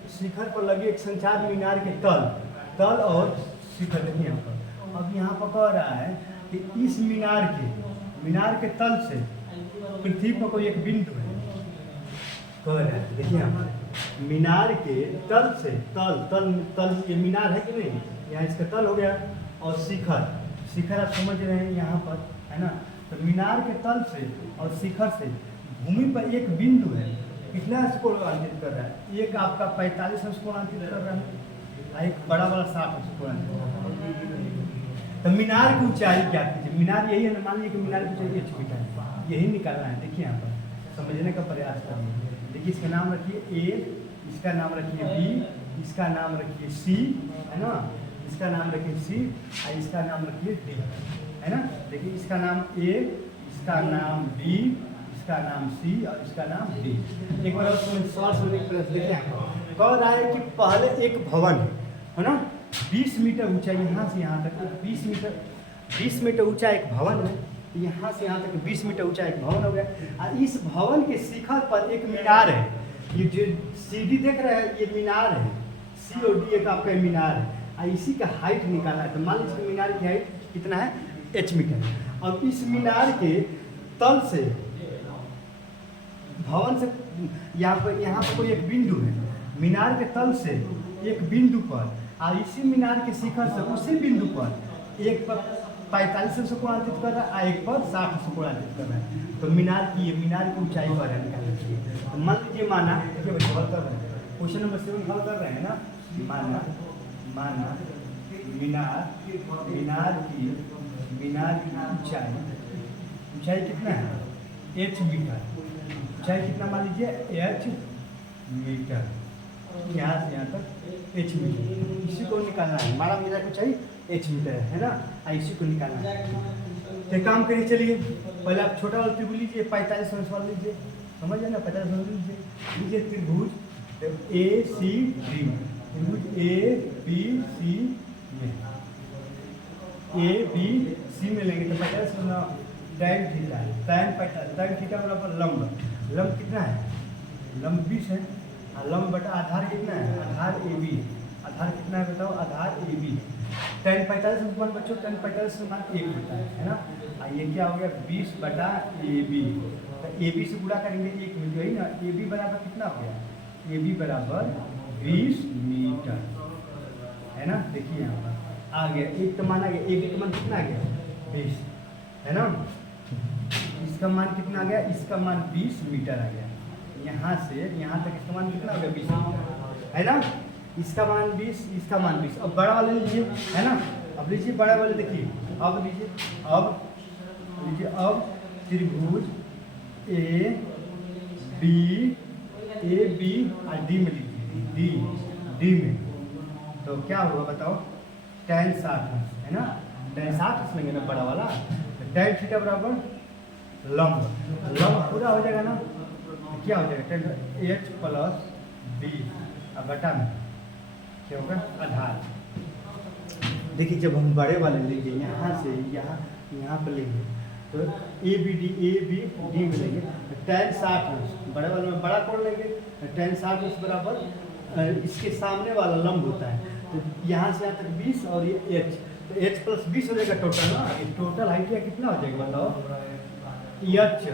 शिखर पर लगे एक संचार मीनार के तल और शिखर। देखिए यहाँ पर, अब यहाँ पर कह रहा है कि इस मीनार के तल से पृथ्वी पर कोई एक बिंदु है कह रहा है। देखिए यहाँ पर मीनार के तल से तल ये मीनार है कि नहीं, यहाँ इसका तल हो गया। और शिखर आप समझ रहे हैं यहाँ पर, है ना। तो मीनार के तल से और शिखर से भूमि पर एक बिंदु है। कितना अंश कोण अंकित कर रहा है, एक आपका 45 अंश कोण अंकित कर रहा है, एक बड़ा वाला 60 अंश कोण अंकित कर रहा है। तो मीनार की ऊंचाई क्या कीजिए, मीनार यही है ना। मान लीजिए कि मीनार की ऊंचाई 1 मीटर है, यही निकालना है। देखिए यहाँ पर समझने का प्रयास करिए। देखिए इसका नाम रखिए ए, इसका नाम रखिए बी, इसका नाम रखिए सी, है ना, इसका नाम रखिए सी और इसका नाम रखिए डी, है ना। देखिए इसका नाम ए, इसका नाम बी, इसका नाम सी और इसका नाम डी। एक बार और सवाल सुनने के प्रयास देखिए। कह रहा है कि पहले एक भवन है ना, 20 मीटर ऊंचा, यहाँ से यहाँ तक 20 मीटर ऊंचा एक भवन है। यहाँ से यहाँ तक 20 मीटर ऊंचा एक भवन हो गया और इस भवन के शिखर पर एक मीनार है। ये जो सीढ़ी देख रहे हैं ये मीनार है, सी और डी एक आपका मीनार है और इसी का हाइट निकाला है। तो मान लीजिए मीनार की हाइट कितना है, h मीटर। अब इस मीनार के तल से भवन से यहाँ पर कोई एक बिंदु है, मीनार के तल से एक बिंदु पर और इसी मीनार के शिखर से उसी बिंदु पर एक पर 45 से कोणांकित कर रहा है, एक पर 60 से कोणांकित कर रहा है। तो मीनार की ऊंचाई पर है निकालनी चाहिए। तो मान लीजिए माना देखिए हल कर रहे हैं, क्वेश्चन नंबर 7 हल कर रहे हैं ना। माना मीनार की ऊंचाई कितना है, h मीटर। ऊंचाई कितना मान लीजिए h मीटर, यहाँ से यहाँ तक h मीटर। इसी को निकालना है, हमारा मीनार की ऊंचाई h मीटर है ना, इसी को निकालना है। तो काम करिए, चलिए पहले आप छोटा वाला त्रिभुज लीजिए, 45 वाला लीजिए, समझ ना, 45 लीजिए त्रिभुज ए सी डी, त्रिभुज ए बी सी में लेंगे तो 50 tan थीटा, tan थीटा बराबर लंब कितना है, लंब 20 है और लंब बटा आधार कितना है, आधार ए बी। आधार कितना है बताओ, आधार ए बी। tan 45 मान बच्चों, tan 45 मान 1 होता है ना। और ये क्या हो गया 20 बटा ए बी। तो ए बी से गुणा करेंगे 1 मिल गई ना। ए बी बराबर कितना हो गया, ए बी बराबर 20 मीटर, है ना। देखिए यहाँ पर आ गया, एक का मान आ गया, ए बी का मान कितना आ गया 20, है ना। इसका मान कितना आ गया, इसका मान 20 मीटर आ गया। यहाँ से यहाँ तक इसका मान कितना हो गया 20 मीटर, है ना। इसका मान 20, इसका मान 20। अब बड़ा वाले लीजिए, है ना। अब लीजिए बड़ा वाले, देखिए अब लीजिए, अब त्रिभुज ए बी और डी में लीजिए, डी में तो क्या होगा बताओ, tan 60 है ना, tan 60 लेंगे ना बड़ा वाला। तो tan थीटा बराबर लंब पूरा हो जाएगा ना, तो क्या हो जाएगा tan h प्लस बी और बटा में क्या होगा आधार। देखिए जब हम बड़े वाले लेंगे यहाँ से यहाँ पर लेंगे तो ए बी डी में लेंगे तो tan 60 बड़े वाले में बड़ा कोण लेंगे तो tan 60 बराबर इसके सामने वाला लंब होता है। तो यहाँ से यहाँ तक 20 और ये h, तो h प्लस 20 हो जाएगा टोटल ना। ये टोटल हाइट कितना हो जाएगा बताओ, h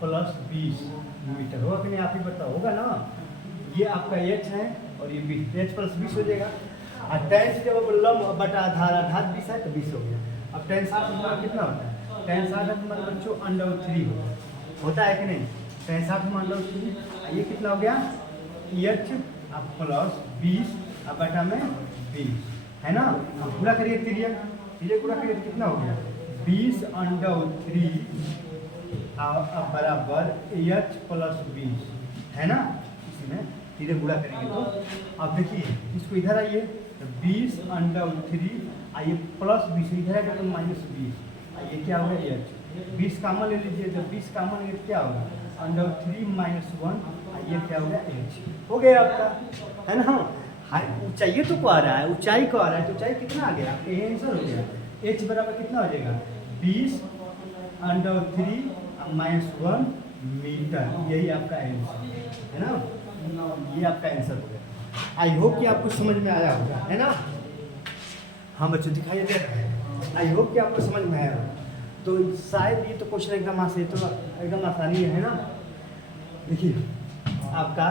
प्लस 20 मीटर होगा कि नहीं, आप ही बताओ, होगा ना। ये आपका h है और ये 20, h प्लस 20 हो जाएगा। और tan से जब लंब बटा आधार 20 है तो 20 हो गया। अब tan 60 कितना होता है, tan 60 मान बच्चों √3 होता है कि नहीं, tan 60 मान √3। ये कितना हो गया h प्लस 20 अब बटा में 20, है ना। अब पूरा करिए तिरिया पूरा करिए तो कितना हो गया 20√3 बराबर h प्लस 20, है ना। इसमें तिरिया गुणा करेंगे तो अब देखिए इसको इधर आइए तो 20√3 आइए प्लस 20 इधर आएगा तो -20। ये क्या होगा h, 20 कामन ले लीजिए, जब 20 कामन लेंगे तो क्या होगा √3 - 1, ये क्या हो गया h हो गया आपका, है ना। ऊंचाई तो आ रहा है, ऊंचाई को आ रहा है तो ऊंचाई कितना आ गया, ये आंसर हो गया। h बराबर कितना हो जाएगा 20√3 - 1 मीटर, यही आपका आंसर है ना। ये आपका आंसर हो गया। आई होप कि आपको समझ में आया होगा, है ना। हाँ बच्चों दिखाई दे रहा है, आई होप कि आपको समझ में आया होगा। तो शायद ये तो क्वेश्चन एकदम एकदम आसानी है ना। देखिए आपका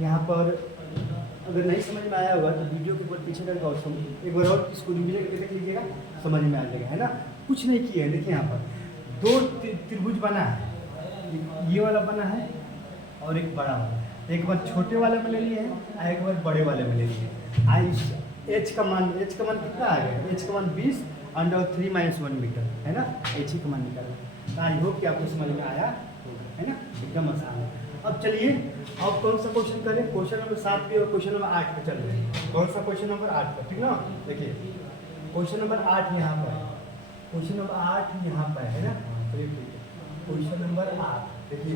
यहाँ पर अगर नहीं समझ में आया होगा तो वीडियो के ऊपर पीछे करके और एक बार और इसको रिवीजन करके देख लीजिएगा, समझ में आ जाएगा, है ना। कुछ नहीं किया है, देखिए यहाँ पर 2 त्रिभुज बना है, ये वाला बना है और एक बड़ा वाला। एक बार छोटे वाले में ले लिए हैं, एक बार बड़े वाले में ले लिए। h का मान कितना आ गया, h का मान 20√3 - 1 मीटर, है ना। h का मान निकाला। आई होप कि आपको समझ में आया होगा, है ना, एकदम आसान है। अब चलिए अब कौन सा क्वेश्चन करें, क्वेश्चन नंबर 7 पे और क्वेश्चन नंबर 8 पे चल रहे हैं। कौन सा क्वेश्चन नंबर 8 पर, ठीक ना, देखिए क्वेश्चन नंबर 8 यहाँ पर, क्वेश्चन नंबर 8 यहाँ पर है ना, क्वेश्चन नंबर 8 देखिए,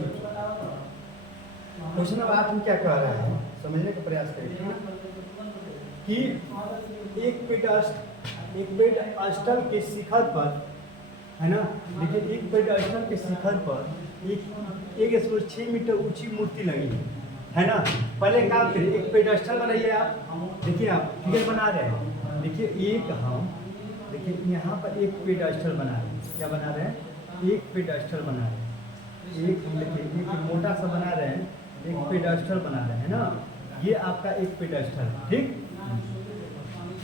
क्वेश्चन नंबर 8 में क्या कह रहा है समझने का प्रयास करिए कि एक पेडस्टल के शिखर पर, है ना, देखिए एक पेडस्टल के शिखर पर एक 1.6 मीटर ऊंची मूर्ति लगी है ना। पहले काम करिए, एक पेडस्टल बनाइए आप, देखिए आप फिगर बना रहे हैं, देखिए एक हम देखिए यहाँ पर एक पेडस्टल बना रहे हैं, क्या बना रहे हैं, एक पेडस्टल बना रहे हैं, एक देखिए एक मोटा सा बना रहे हैं, एक पेडस्टल बना रहे हैं ना, ये आपका एक पेडस्टल, ठीक।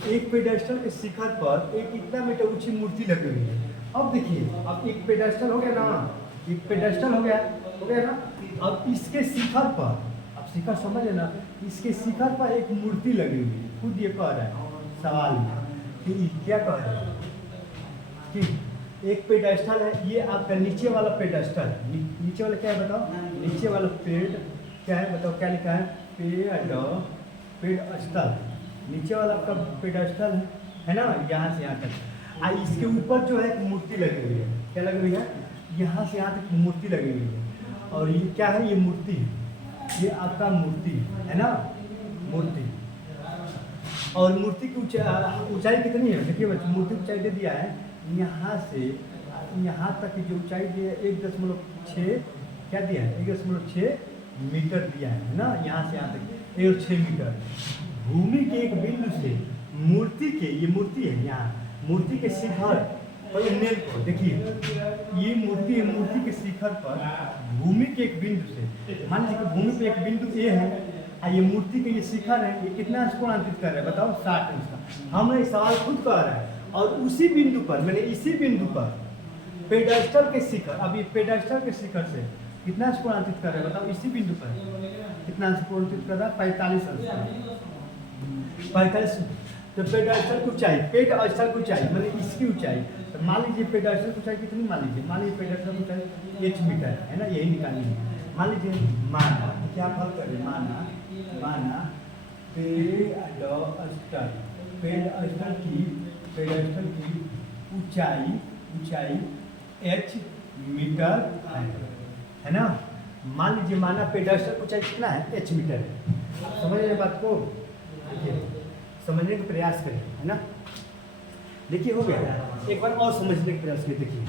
एक पेडस्टल के शिखर पर एक इतना मीटर ऊंची मूर्ति लगी हुई है। अब देखिए, अब एक पेडस्टल हो गया ना, एक पेडस्टल हो गया ना। अब इसके शिखर पर, अब शिखर समझ है ना, इसके शिखर पर एक मूर्ति लगी हुई है। खुद ये कह रहा है सवाल में कि क्या कह रहा है कि एक पेडस्टल है, ये आपका नीचे वाला पेडस्टल, नीचे वाला क्या है बताओ, नीचे वाला पेड क्या है बताओ, क्या लिखा है, पेडस्टल, नीचे वाला आपका पेडस्टल है ना, यहाँ से यहाँ तक। इसके ऊपर जो है एक मूर्ति लगी हुई है, क्या लगी हुई है, यहाँ से यहाँ तक मूर्ति लगी हुई है। और ये क्या है, ये मूर्ति, ये आपका मूर्ति है ना, मूर्ति। और मूर्ति की ऊंचाई कितनी है, देखिए बच्चे मूर्ति की ऊंचाई दे दिया है, यहाँ से यहाँ तक की जो ऊंचाई दी है 1.6 क्या दिया है, 1.6 मीटर दिया है ना, यहाँ से यहाँ तक 1.6 मीटर। भूमि के एक बिंदु से मूर्ति के, ये मूर्ति है यहाँ, मूर्ति के शिखर पर देखिए ये मूर्ति है, मूर्ति के शिखर पर भूमि के एक बिंदु से, मान लीजिए भूमि पे एक बिंदु ए है और ये मूर्ति के ये शिखर है, ये कितना अंश कोणांकित कर रहा है बताओ, 60 अंश का। हमने सवाल खुद कर रहा है, और उसी बिंदु पर, मैंने इसी बिंदु पर पेडस्टल के शिखर, अब ये पेडस्टल के शिखर से कितना अंश कोणांकित कर रहा है बताओ, इसी बिंदु पर कितना अंश कोणांकित कर रहा है, 45 अंश, 45। तो पेडस्टल की ऊंचाई, पेडस्टल की ऊंचाई मतलब इसकी ऊंचाई, तो मान लीजिए पेडस्टल की ऊंचाई कितनी, मान लीजिए पेडस्टल की ऊंचाई h मीटर है ना, यही निकालनी है। मान लीजिए माना, क्या फल करें, माना पेडस्टल की ऊंचाई h मीटर है ना। मान लीजिए माना पेडस्टल की ऊंचाई कितना है, h मीटर है। आप समझ रहे बात को, समझने का प्रयास करें, है ना। देखिए हो गया, एक बार और समझने का प्रयास करें। देखिए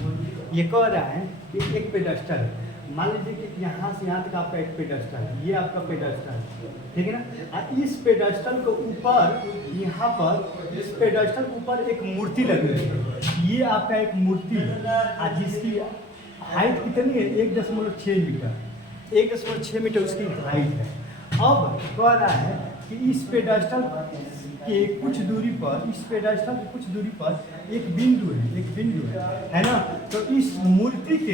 ये कह रहा है कि एक पेडस्टल है, मान लीजिए कि यहाँ से यहाँ तक आपका एक पेडस्टल है, ये आपका पेडस्टल है, ठीक है ना। इस पेडस्टल के ऊपर, यहाँ पर इस पेडस्टल के ऊपर एक मूर्ति लगी हुई है, ये आपका एक मूर्ति है, जिसकी हाइट कितनी है, 1.6 मीटर, 1.6 मीटर उसकी हाइट है। अब कह रहा है कि इस पेडस्टल के कुछ दूरी पर, इस पेडस्टल की कुछ दूरी पर एक बिंदु है ना। तो इस मूर्ति के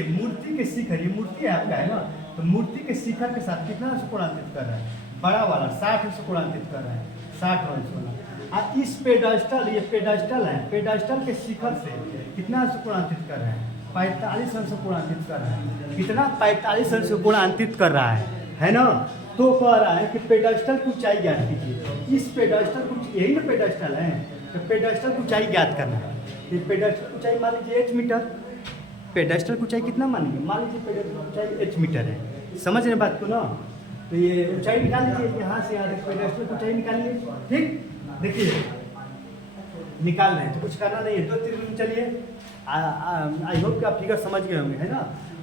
शिखर, ये मूर्ति है आपका है ना, तो मूर्ति के शिखर के साथ कितना अंश कोणांकित कर रहा है, बड़ा वाला 60 अंश कोणांकित कर रहा है, 60 अंश वाला। और इस पेडस्टल, ये पेडस्टल है, पेडस्टल के शिखर से कितना अंश कोणांकित कर रहा है, 45 अंश कोणांकित कर रहा है, कितना 45 अंश कोणांकित कर रहा है ना। तो कह रहा है कि पेडस्टल की ऊंचाई ज्ञात कीजिए। इस पेडस्टल को, यही ना पेडस्टल है, तो पेडस्टल की ऊंचाई ज्ञात करना है। ये पेडस्टल की ऊंचाई मान लीजिए h मीटर, पेडस्टल की ऊंचाई कितना मान लीजिए, पेडस्टल की ऊंचाई h मीटर है। समझ रहे बात को ना। तो ये ऊंचाई निकाल लीजिए, यहाँ से यहाँ तक पेडस्टल की ऊंचाई निकाल लीजिए, ठीक। देखिए निकाल रहे हैं तो कुछ करना नहीं है, 2 त्रिभुज में चलिए। आई होप कि आप फिगर समझ गए होंगे, है ना।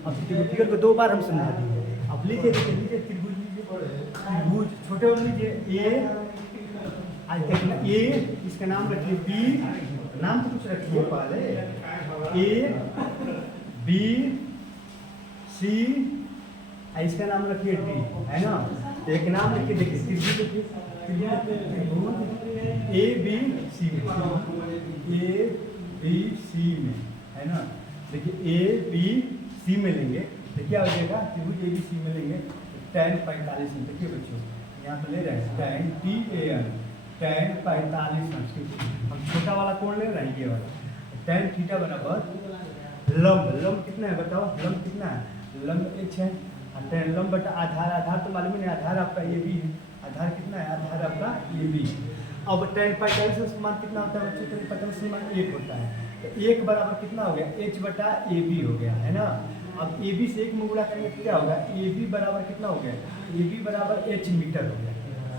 अब फिगर को 2 बार हम समझा दिए। अब लीजिए त्रिभुज, त्रिभुज छोटे वाले लीजिए, ए, इसका नाम रखिए बी, नाम तो कुछ रखिए पहले, ए बी सी, इसका नाम रखिए डी, है ना। तो एक नाम रखिए, देखिए त्रिभुज ए बी सी में, है ना। देखिए ए बी सी में लेंगे तो क्या हो जाएगा, त्रिभुज ए बी सी में लेंगे tan 45 अंश। देखिए बच्चों यहाँ पे ले रहे हैं tan tan 45 अंश, हम छोटा वाला कोण ले रहे हैं, ये वाला tan थीटा बराबर लंब कितना है बताओ, लंब कितना है लंब एच है, टेन लंब बटा आधार, आधार तो मालूम नहीं, आधार आपका ए बी है, आधार कितना है, आधार आपका ए बी। अब टेन 45 मान कितना होता है बच्चों, टेन 45 मान 1 होता है, तो 1 बराबर कितना हो गया, एच बटा ए बी हो गया है ना। अब ए बी से 1 में गुणा करेंगे तो क्या होगा, ए बी बराबर कितना हो गया, ए बी बराबर एच मीटर हो गया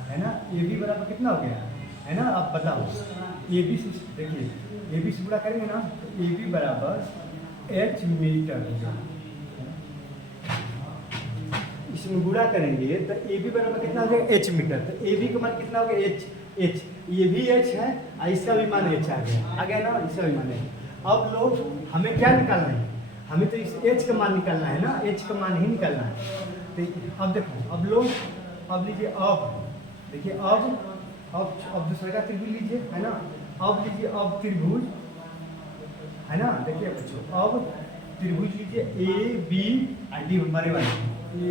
है ना, ए बी बराबर कितना हो गया है ना। अब बताओ ए बी से, देखिए ए बी से गुणा करेंगे ना तो ए बी बराबर एच मीटर हो गया, इसमें गुणा करेंगे तो ए बी बराबर कितना हो जाएगा, एच मीटर, तो ए बी का मान कितना हो गया, एच, एच ये भी एच है और इसका भी मान एच आ गया ना, इसका भी मान है। अब लोग हमें क्या निकालना है, हमें तो इस एच का मान निकालना है ना, एच का मान ही निकालना है। तो अब देखो, अब लोग अब लीजिए, अब देखिए अब दूसरे का त्रिभुज लीजिए है ना, अब लीजिए अब त्रिभुज है ना, देखिए बच्चों अब त्रिभुज लीजिए ए बी और डी बड़े वाले, ए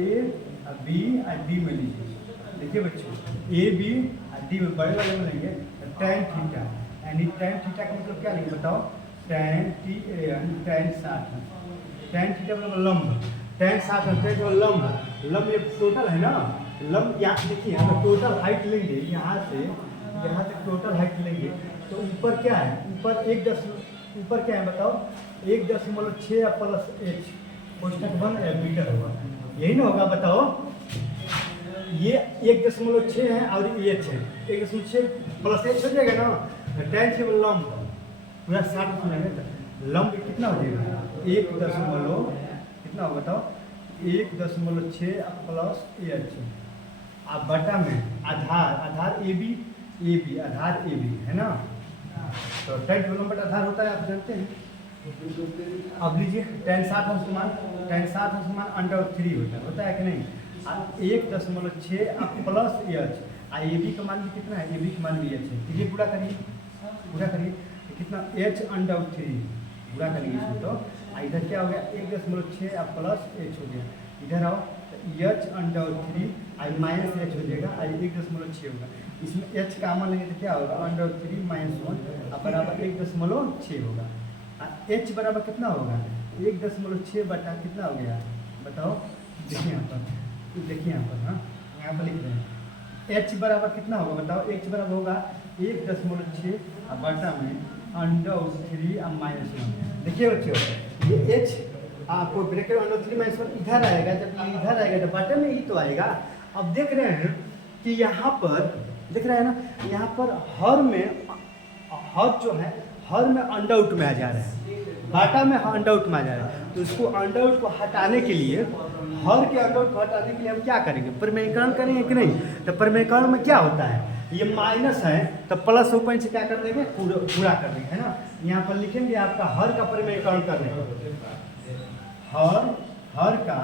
बी और डी में लीजिए, देखिए बच्चों ए बी और डी में बड़े वाले में लेंगे तो टैन थीटा, यानी टैन थीटा का मतलब क्या लेंगे बताओ, tan T tan 60, tan theta मतलब लंब, टैन 60 जो लंब ये टोटल है ना, लंब यहाँ देखिए अगर टोटल हाइट लेंगे यहाँ से यहाँ तक टोटल हाइट लेंगे तो ऊपर क्या है, ऊपर क्या है बताओ, 1.6 प्लस एच कोष्ठक 1 मीटर होगा, यही ना होगा बताओ। ये 1.6 है और एच है, 1.6 प्लस एच हो जाएगा ना, टैन से लंब पूरा 60 सुनेंगे तो लंब कितना हो जाएगा, 1 दशमलव कितना हो बताओ, 1.6 प्लस एच, अब बटा में आधार A B Aadhaar A B है ना, तो टैन लंब बटा आधार होता है आप जानते हैं। अब लीजिए टैन 60 समान √3 होता है कि नहीं, 1.6 प्लस एच, ए बी का मान भी कितना है, ए बी का मान भी एच है, तो ये पूरा करिए कितना एच √3 पूरा करिए इसमें, तो इधर क्या हो गया 1.6 प्लस एच हो गया, इधर आओ तो एच √3 आई माइनस एच हो जाएगा, आई 1.6 होगा, इसमें एच का मान लेंगे तो क्या होगा √3 - 1 बराबर 1.6 होगा, एच बराबर कितना होगा 1.6 बटा कितना हो गया बताओ, देखिए यहाँ पर हाँ यहाँ पर लिख रहे हैं एच बराबर कितना होगा बताओ, एच बराबर होगा 1.6 बटा में √3 - 1। देखिए बच्चों ये एच आपको ब्रैकेट √3 - 1 इधर आएगा, जब ये इधर आएगा तो बटे में ही तो आएगा। अब देख रहे हैं कि यहाँ पर देख रहे हैं ना, यहाँ पर हर जो है हर में अंडरआउट में आ जा रहा है, बाटा में अंडरआउट में आ जा रहा है, तो इसको अंडरआउट को हटाने के लिए, हर के अंडरआउट को हटाने के लिए हम क्या करेंगे, परिमेयकरण करेंगे कि नहीं। तो परिमेयकरण में क्या होता है, ये माइनस है तो प्लस ऊपर से क्या कर देंगे, पूरा कर देंगे है ना। यहाँ पर लिखेंगे आपका हर का परिमेयकरण करने, हर का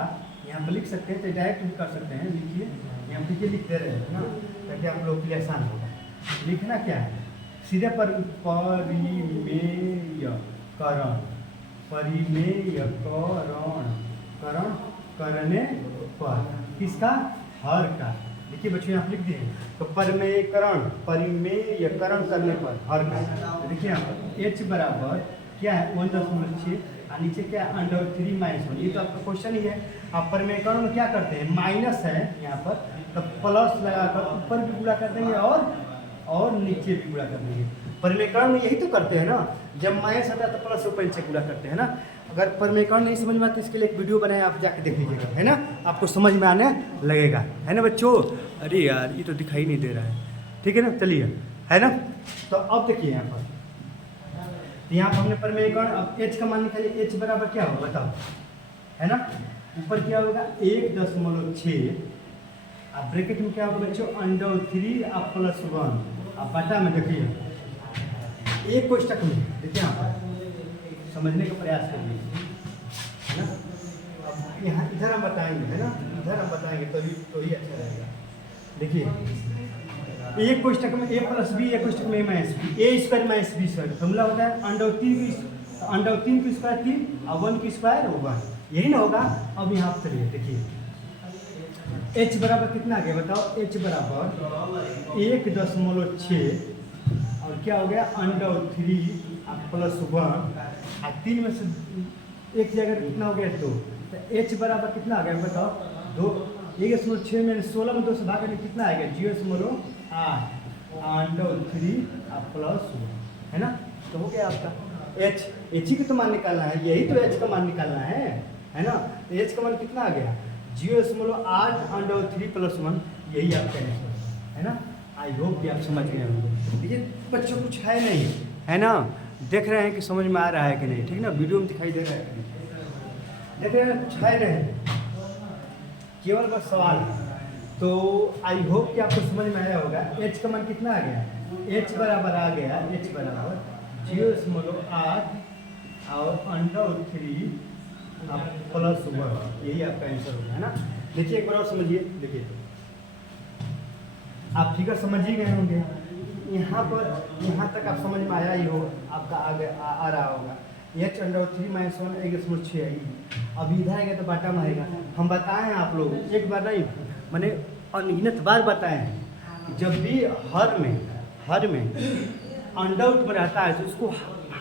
यहाँ पर लिख सकते हैं, तो डायरेक्ट भी कर सकते हैं, लिखिए यहाँ पर लिख दे रहे हैं ना, ताकि आप लोग के लिए आसान होगा। लिखना क्या है, सीधे परिमेयकरण करने पर किसका, हर का। देखिए बच्चों यहाँ लिख दिए, तो परिमेयकरण करने पर हर का, देखिए यहाँ पर एच बराबर क्या है 1.6 और नीचे क्या है √3 - 1। ये तो आपका क्वेश्चन ही है। आप परिमेयकरण में क्या करते हैं, माइनस है यहाँ पर तो प्लस लगाकर ऊपर भी गुणा कर देंगे और नीचे भी गुणा कर देंगे। परिमेयकरण में यही तो करते हैं ना, जब माइनस आता है तो प्लस ऊपर से गुणा करते हैं ना। अगर परिमेयकरण नहीं समझ में आता तो इसके लिए एक वीडियो बनाए, आप जाके देख लीजिएगा है ना, आपको समझ में आने लगेगा है ना बच्चों। अरे यार ये तो दिखाई नहीं दे रहा है, ठीक है ना, चलिए है ना। तो अब देखिए यहाँ पर, यहाँ पर हमने परिमेयकरण, अब एच का मान निकालिए, एच बराबर क्या होगा बताओ, है ना। ऊपर क्या होगा 1.6, अब ब्रैकेट में क्या होगा बच्चों √3 प्लस 1, अब बटा में देखिए एक कोष्ठक में, देखिए यहाँ पर समझने का प्रयास करिए है ना। अब यहाँ इधर हम बताएंगे है ना, इधर हम बताएंगे तभी तो ही अच्छा रहेगा। देखिए एक कोष्ठक में a + b, एक कोष्ठक में a - b, a² - b², formula होता है √3 की स्क्वायर 3 और 1 की स्क्वायर 1, यही ना होगा। अब यहाँ पर चलिए देखिए h बराबर कितना आ गया बताओ, h बराबर 1.6 और क्या हो गया √3 प्लस 1 और 3 में से एक जगह कितना हो गया 2, तो एच बराबर कितना आ गया बताओ, 2। 1/6 में 16 में 2 से भाग करने कितना आएगा, 0.8 √3 प्लस 1, है ना। तो हो गया आपका एच ही का तो मान निकालना है, यही तो एच का मान निकालना है ना। तो एच का मान कितना आ गया, 0.8 √3 प्लस 1, यही आपका आंसर है ना। आई होप कि आप समझ गए होंगे। देखिए बच्चों कुछ है नहीं, है ना, देख रहे हैं कि समझ में आ रहा है कि नहीं, ठीक ना, वीडियो में दिखाई दे रहा है कि नहीं, देख रहे हैं कुछ है नहीं, केवल बस सवाल। तो आई होप कि आपको समझ में आया होगा। एच का मान कितना आ गया, एच बराबर आ गया, एच बराबर 0.8 और √3 प्लस 1, यही आपका आंसर होगा, है ना। देखिए एक बार और समझिए, देखिए आप फिगर समझ ही गए होंगे, यहाँ पर यहाँ तक आप समझ में आया ही हो, आपका आ रहा होगा। h √3 - 1 1/6 आई, अब इधर आएगा तो बाटा में आएगा। हम बताएं आप लोग, एक बार नहीं मैंने अनगिनत बार बताए हैं, जब भी हर में अंडरवुड में रहता है तो उसको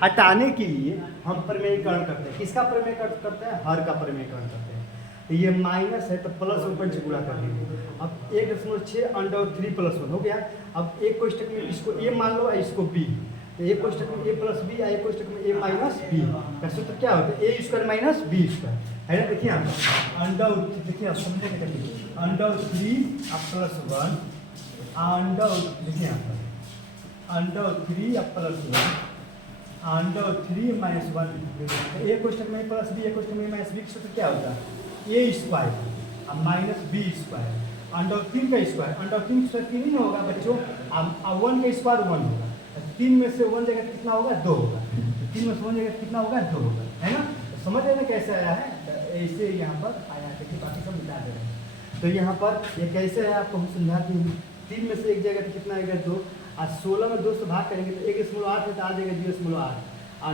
हटाने के लिए हम प्रमेयीकरण करते हैं। किसका प्रमेयीकरण करते हैं, हर का प्रमेयीकरण करते हैं। तो ये माइनस है तो प्लस ऊपर से गुणा कर देंगे। अब 1/6 √3 प्लस 1 हो गया। अब एक कोष्टक में इसको ए मान लो, इसको बी, तो एक कोष्टक में a प्लस बी, एक कोष्टक में a माइनस बी का सूत्र क्या होता है, a² माइनस b², है ना। देखिए आप अंडर, देखिए आप समझे क्या, √3 प्लस 1 देखिए √3 प्लस 1 √3 माइनस 1, एक कोष्टक में प्लस बी, एक कोष्टक में माइनस बी का सूत्र क्या होता है, a² माइनस b², √3 का स्क्वायर, √3 का 3 ही होगा बच्चों, 1 का स्क्वायर 1 होगा, 3 में से 1 जगह कितना होगा, 2 होगा, 3 में से 1 जगह कितना होगा, 2 होगा, है ना। तो समझ रहे ना कैसे आया है, ऐसे यहाँ पर आया है, बाकी सब मिटा दे रहे हैं। तो यहाँ पर ये कैसे है आपको हम समझाते हैं। 3 में से 1 जगह कितना आएगा, 2, और 16 में 2 से भाग करेंगे तो 1/8 है तो आ जाएगा 0.8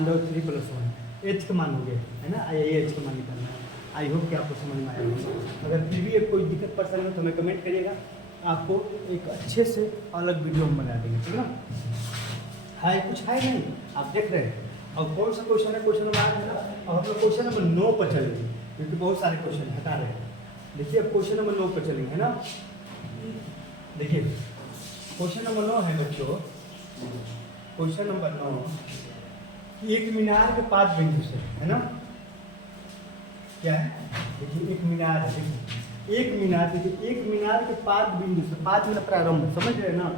√3 प्लस 1, एच का मान हो गया, है ना। ये एच का मान निकालना है। आई होप कि आपको समझ में आया होगा। अगर फिर भी कोई दिक्कत परेशानी हो तो हमें कमेंट करिएगा, आपको एक अच्छे से अलग वीडियो हम बना देंगे, ठीक है ना। है कुछ है नहीं, आप देख रहे हैं। अब कौन सा क्वेश्चन है, क्वेश्चन नंबर 8 है ना। अब हम लोग क्वेश्चन नंबर 9 पर चलेंगे, क्योंकि बहुत सारे क्वेश्चन हटा रहे हैं। देखिए अब क्वेश्चन नंबर 9 पर चलेंगे, है ना। देखिए क्वेश्चन नंबर 9 है बच्चों, क्वेश्चन नंबर 9, एक मीनार के 5 बिंदु से, है ना, क्या है, देखिए एक मीनार है, देखिए एक मीनार, देखिए एक मीनार के 5 बिंदु से, 5 मतलब प्रारंभ, समझ रहे हैं ना।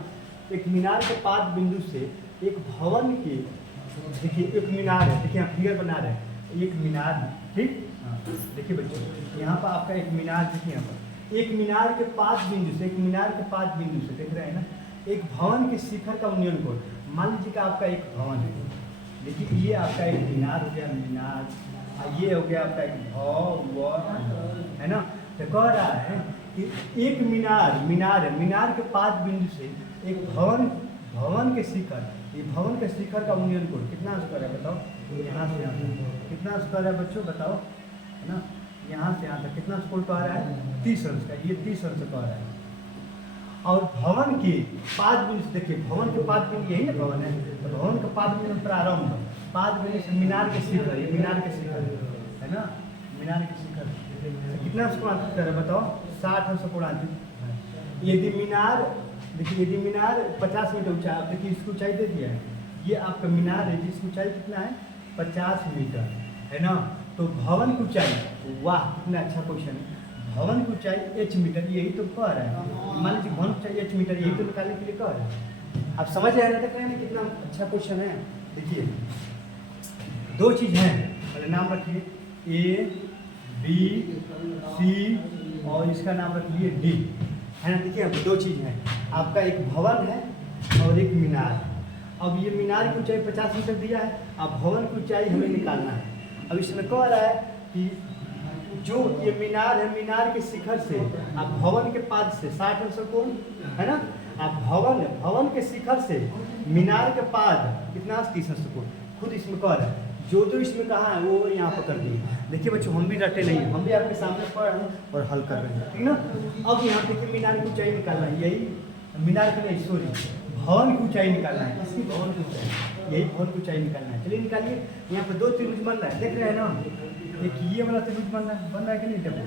एक मीनार के 5 बिंदु से एक भवन के, देखिए एक मीनार है, देखिए आप फिगर बना रहे हैं, एक मीनार है, ठीक। देखिए बच्चों यहाँ पर आपका एक मीनार, देखिए यहाँ पर एक मीनार के 5 बिंदु से, एक मीनार के 5 बिंदु से, देख रहे हैं ना, एक भवन के शिखर का उन्नयन कोण, मान लीजिए कि आपका एक भवन है, देखिए ये आपका एक मीनार हो गया, मीनार, ये हो गया आपका एक भवन, है ना। तो कह रहा है कि एक मीनार है, मीनार के 5 बिंदु से एक भवन के शिखर, ये भवन के शिखर का उन्नयन कोण कितना स्क्वायर है बताओ, यहाँ से यहाँ तक कितना स्क्वायर है बच्चों बताओ, है ना। यहाँ से यहाँ तक कितना स्क्वायर तो आ रहा है, 30 अंश का, ये 30 अंश का आ रहा है। और भवन के 5 बिंदु, देखिए भवन के 5 बिंदु, यही ना भवन है, तो भवन के 5 बिंदु प्रारंभ, 5 बिंदु से मीनार के शिखर, ये मीनार के शिखर है ना, मीनार के शिखर कितना स्क्वायर कर है बताओ, 60 अंश कोणांकित। यदि मीनार, देखिए यदि मीनार 50 मीटर ऊंचा है, देखिए इसकी ऊंचाई दे दिया है, ये आपका मीनार है जिसकी ऊंचाई कितना है, 50 मीटर, है ना। तो भवन की ऊंचाई, वाह कितना अच्छा क्वेश्चन है, भवन की ऊंचाई h मीटर, यही तो कह रहा है, मान लीजिए भवन की ऊंचाई h मीटर, यही तो निकालने के लिए कह रहा है। आप समझ रहे हैं ना कितना अच्छा क्वेश्चन है। देखिए 2 चीज़ हैं, पहले नाम रखिए A B C और इसका नाम रख लिए D, है ना। देखिए अब 2 चीज़ हैं, आपका एक भवन है और एक मीनार है। अब ये मीनार की ऊंचाई 50 मीटर दिया है, अब भवन की ऊंचाई हमें निकालना है। अब इसमें कह रहा है कि जो ये मीनार है, मीनार के शिखर से आप भवन के पाद से 60 अंश कोण, है ना, आप भवन के शिखर से मीनार के पाद कितना 30 अंश कोण, खुद इसमें कह रहा है, जो इसमें कहा है वो यहाँ पर कर दिए। देखिए बच्चों हम भी रटे नहीं, हम भी आपके सामने पढ़ रहे हैं और हल कर रहे हैं, ठीक ना। अब यहाँ देखिए मीनार की ऊंचाई निकालना है, यही मीनार की नहीं, सॉरी भवन की ऊंचाई निकालना है। इसकी भवन की ऊंचाई, यही भवन की ऊंचाई निकालना है। चलिए निकालिए। यहाँ पे दो त्रिभुज बन रहा है, देख रहे हैं ना। एक ये वाला त्रिभुज बन रहा है कि नहीं? देखो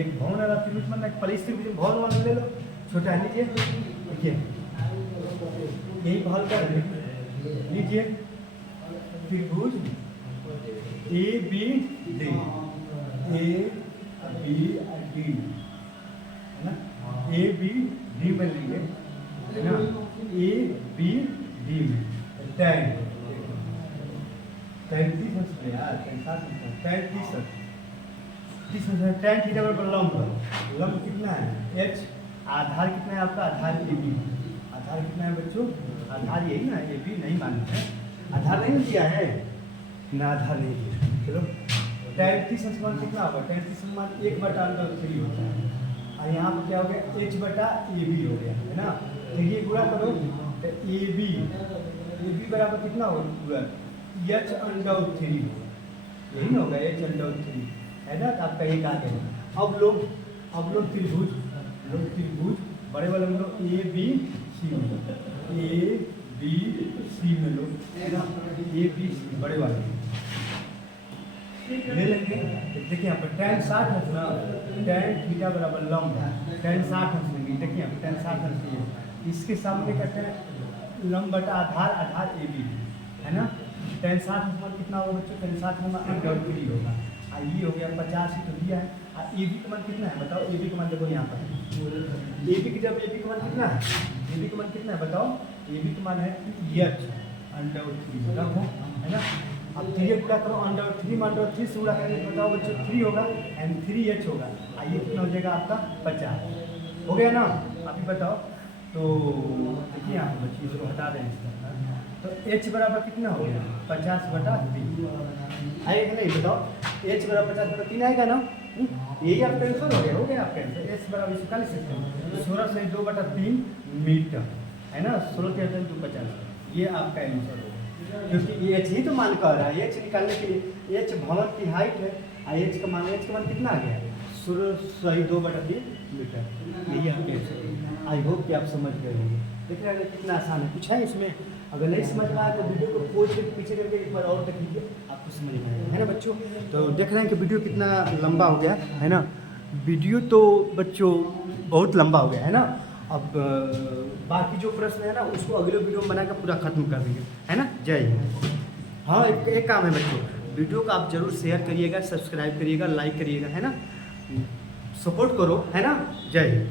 एक भवन वाला त्रिभुज बन रहा है। पहले इस त्रिभुज में भवन वाला ले लो, छोटा लीजिए। देखिए यही भवन का लीजिए त्रिभुज A B D, A B D है ना, ए बी डी में लेंगे है ना, ए बी डी में tan 30 यार 30 tan थीटा बराबर लंब कितना है? h। आधार कितना है आपका? आधार ए बी। आधार कितना है बच्चों? आधार यही ना, ए बी नहीं मानते हैं, आधार नहीं दिया है ना, आधार नहीं दिया। चलो tan 30 समान कितना होगा? tan 30 समान 1/√3 होता है। और यहाँ पर क्या हो गया? h बटा ए बी हो गया है ना। तो ये गुणा करो तो ए बी बराबर कितना होगा? पूरा h√3 यही ना होगा, h√3 है ना। तो आपका एक आ गया। अब लोग त्रिभुज बड़े वाले में लो, ए बी सी में लो, ए बी सी में लो है ना, ए बी सी बड़े वाले ले लेंगे। देखिए यहाँ पर tan 60 है ना, tan थीटा बराबर लंब, tan 60 है लेंगे। देखिए यहाँ पर tan 60 है, इसके सामने का tan लंब बटा आधार ए बी है ना। tan 60 समान कितना होगा बच्चों? tan 60 समान √3 होगा। और ये हो गया 50 ही तो दिया है। और ए बी का मान कितना है बताओ? ए बी का मान देखो यहाँ पर, ए बी का मान कितना है? ए बी का मान कितना है बताओ? ए बी का मान है h√3 रखो है ना। अब 3 गुणा करो, √3 से गुणा करेंगे बताओ बच्चों 3 होगा एंड 3h होगा। आइए कितना हो जाएगा आपका? 50 हो गया ना। अभी बताओ तो देखिए यहाँ पर बच्चे इसको हटा दें इसका, तो h बराबर कितना हो गया? 50/3 आएगा नहीं बताओ? h बराबर 50/3 आएगा ना। यही आपका आंसर हो गया आपका आंसर। h बराबर 16 से 2/3 मीटर है ना, 16 के 250 ये आपका आंसर होगा। क्योंकि ये h ही तो मान कर रहा है, h निकालने के लिए h भवन की हाइट है और h का मान कितना आ गया? 16/2/3 मीटर। यही आपके आंसर। आई होप कि आप समझ गए होंगे। देख रहे हैं कितना आसान है, कुछ है इसमें। अगर नहीं समझ में आया तो वीडियो को पॉज करके पीछे करके एक बार और देख लीजिए, आपको समझ में आएगा है ना बच्चों। तो देख रहे हैं कि वीडियो कितना लंबा हो गया है ना। वीडियो तो बच्चों बहुत लंबा हो गया है ना। अब बाकी जो प्रश्न है ना उसको अगले वीडियो में बनाकर पूरा खत्म कर देंगे है ना। जय हिंद। हाँ एक काम है बच्चों, वीडियो को आप जरूर शेयर करिएगा, सब्सक्राइब करिएगा, लाइक करिएगा है ना, सपोर्ट करो है ना। जय हिंद।